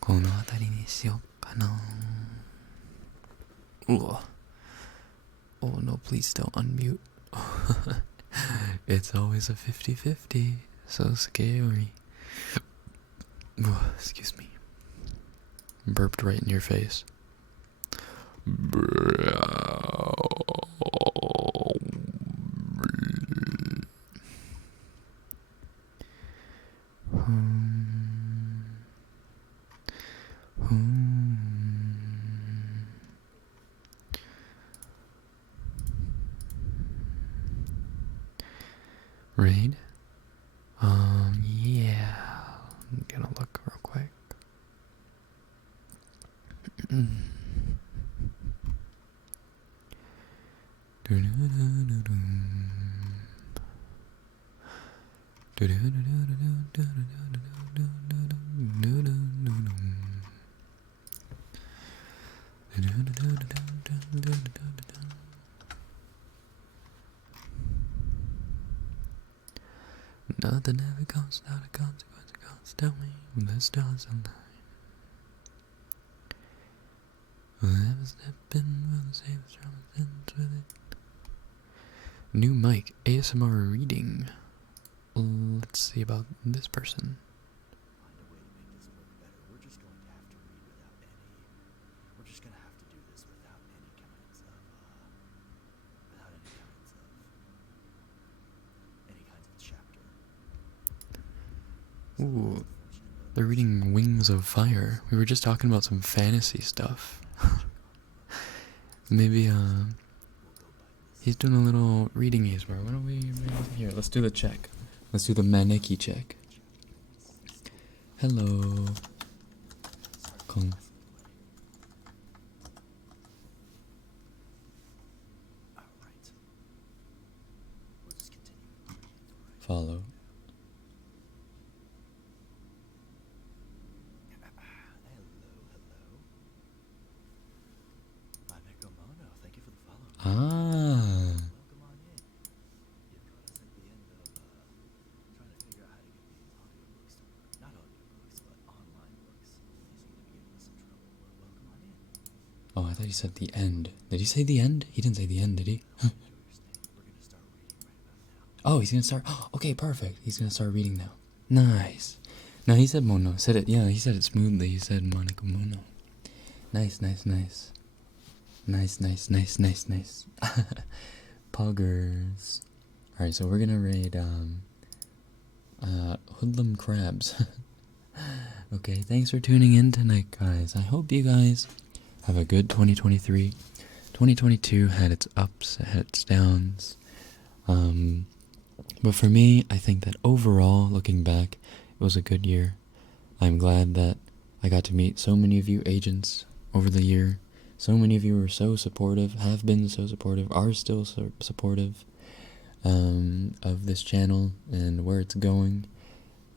この辺りにしよっかな。うわ。Oh no, please don't unmute. It's always a 50-50. So scary. Excuse me. Burped right in your face. Raid? Yeah. I'm gonna look real quick. Nothing ever comes without a consequence. Tell me when the stars align. Whoever step in will save us from sins with it. New mic, ASMR reading. Let's see about this person. We're just going to have to do this without any kinds of chapter. Ooh, they're reading Wings of Fire. We were just talking about some fantasy stuff. Maybe, he's doing a little reading ASMR. Why don't we here? Let's do the check. Let's do the Maneki check. Hello. Kong. Alright. We'll just continue. Follow. Hello. My Mekomono, thank you for the follow. Ah. Welcome on in. You caught us at the end of trying to figure out how to get these audiobooks to work. Not audiobooks, but online books. You seem to be giving us some trouble, but welcome on in. Oh, I thought he said the end. Did he say the end? He didn't say the end, did he? We're gonna start reading right about now. Oh, he's gonna start. Okay, perfect. He's gonna start reading now. Nice. No, he said Mono. Said it. Yeah, he said it smoothly. He said Monaco Mono. Nice. Nice. Poggers. Alright, so we're gonna raid, Hoodlum Crabs. Okay, thanks for tuning in tonight, guys. I hope you guys have a good 2023. 2022 had its ups, it had its downs. But for me, I think that overall, looking back, it was a good year. I'm glad that I got to meet so many of you agents over the year. So many of you were so supportive, have been so supportive, are still so supportive of this channel and where it's going.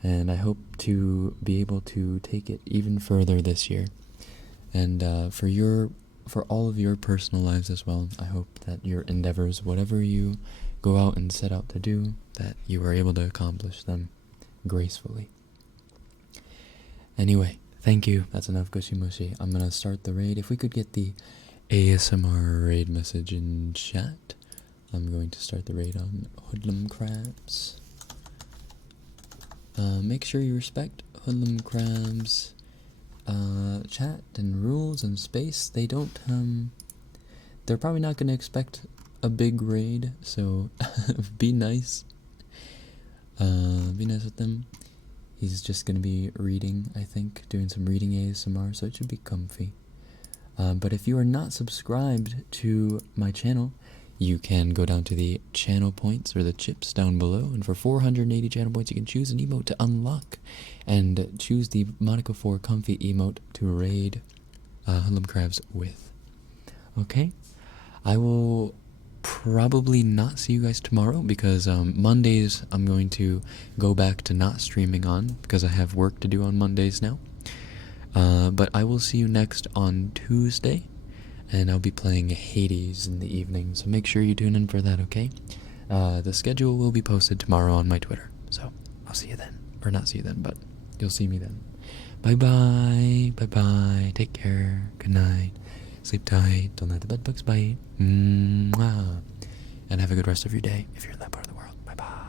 And I hope to be able to take it even further this year. And for all of your personal lives as well, I hope that your endeavors, whatever you go out and set out to do, that you are able to accomplish them gracefully. Anyway, thank you. That's enough Goshimushi. I'm gonna start the raid. If we could get the ASMR raid message in chat, I'm going to start the raid on Hoodlum Crabs. Make sure you respect Hoodlum Crabs' chat and rules and space. They don't, they're probably not gonna expect a big raid, so be nice. Be nice with them. He's just gonna be reading, I think, doing some reading ASMR, so it should be comfy. But if you are not subscribed to my channel, you can go down to the channel points or the chips down below, and for 480 channel points you can choose an emote to unlock, and choose the Monaco 4 comfy emote to raid Hoodlum Crabs with. Okay? I will probably not see you guys tomorrow because Mondays I'm going to go back to not streaming on because I have work to do on Mondays now. But I will see you next on Tuesday, and I'll be playing Hades in the evening, so make sure you tune in for that, okay? The schedule will be posted tomorrow on my Twitter, So I'll see you then. Or not see you then, but you'll see me then. Bye-bye. Bye-bye. Take care. Good night. Sleep tight. Don't let the bed bugs bite. Mwah. And have a good rest of your day if you're in that part of the world. Bye-bye.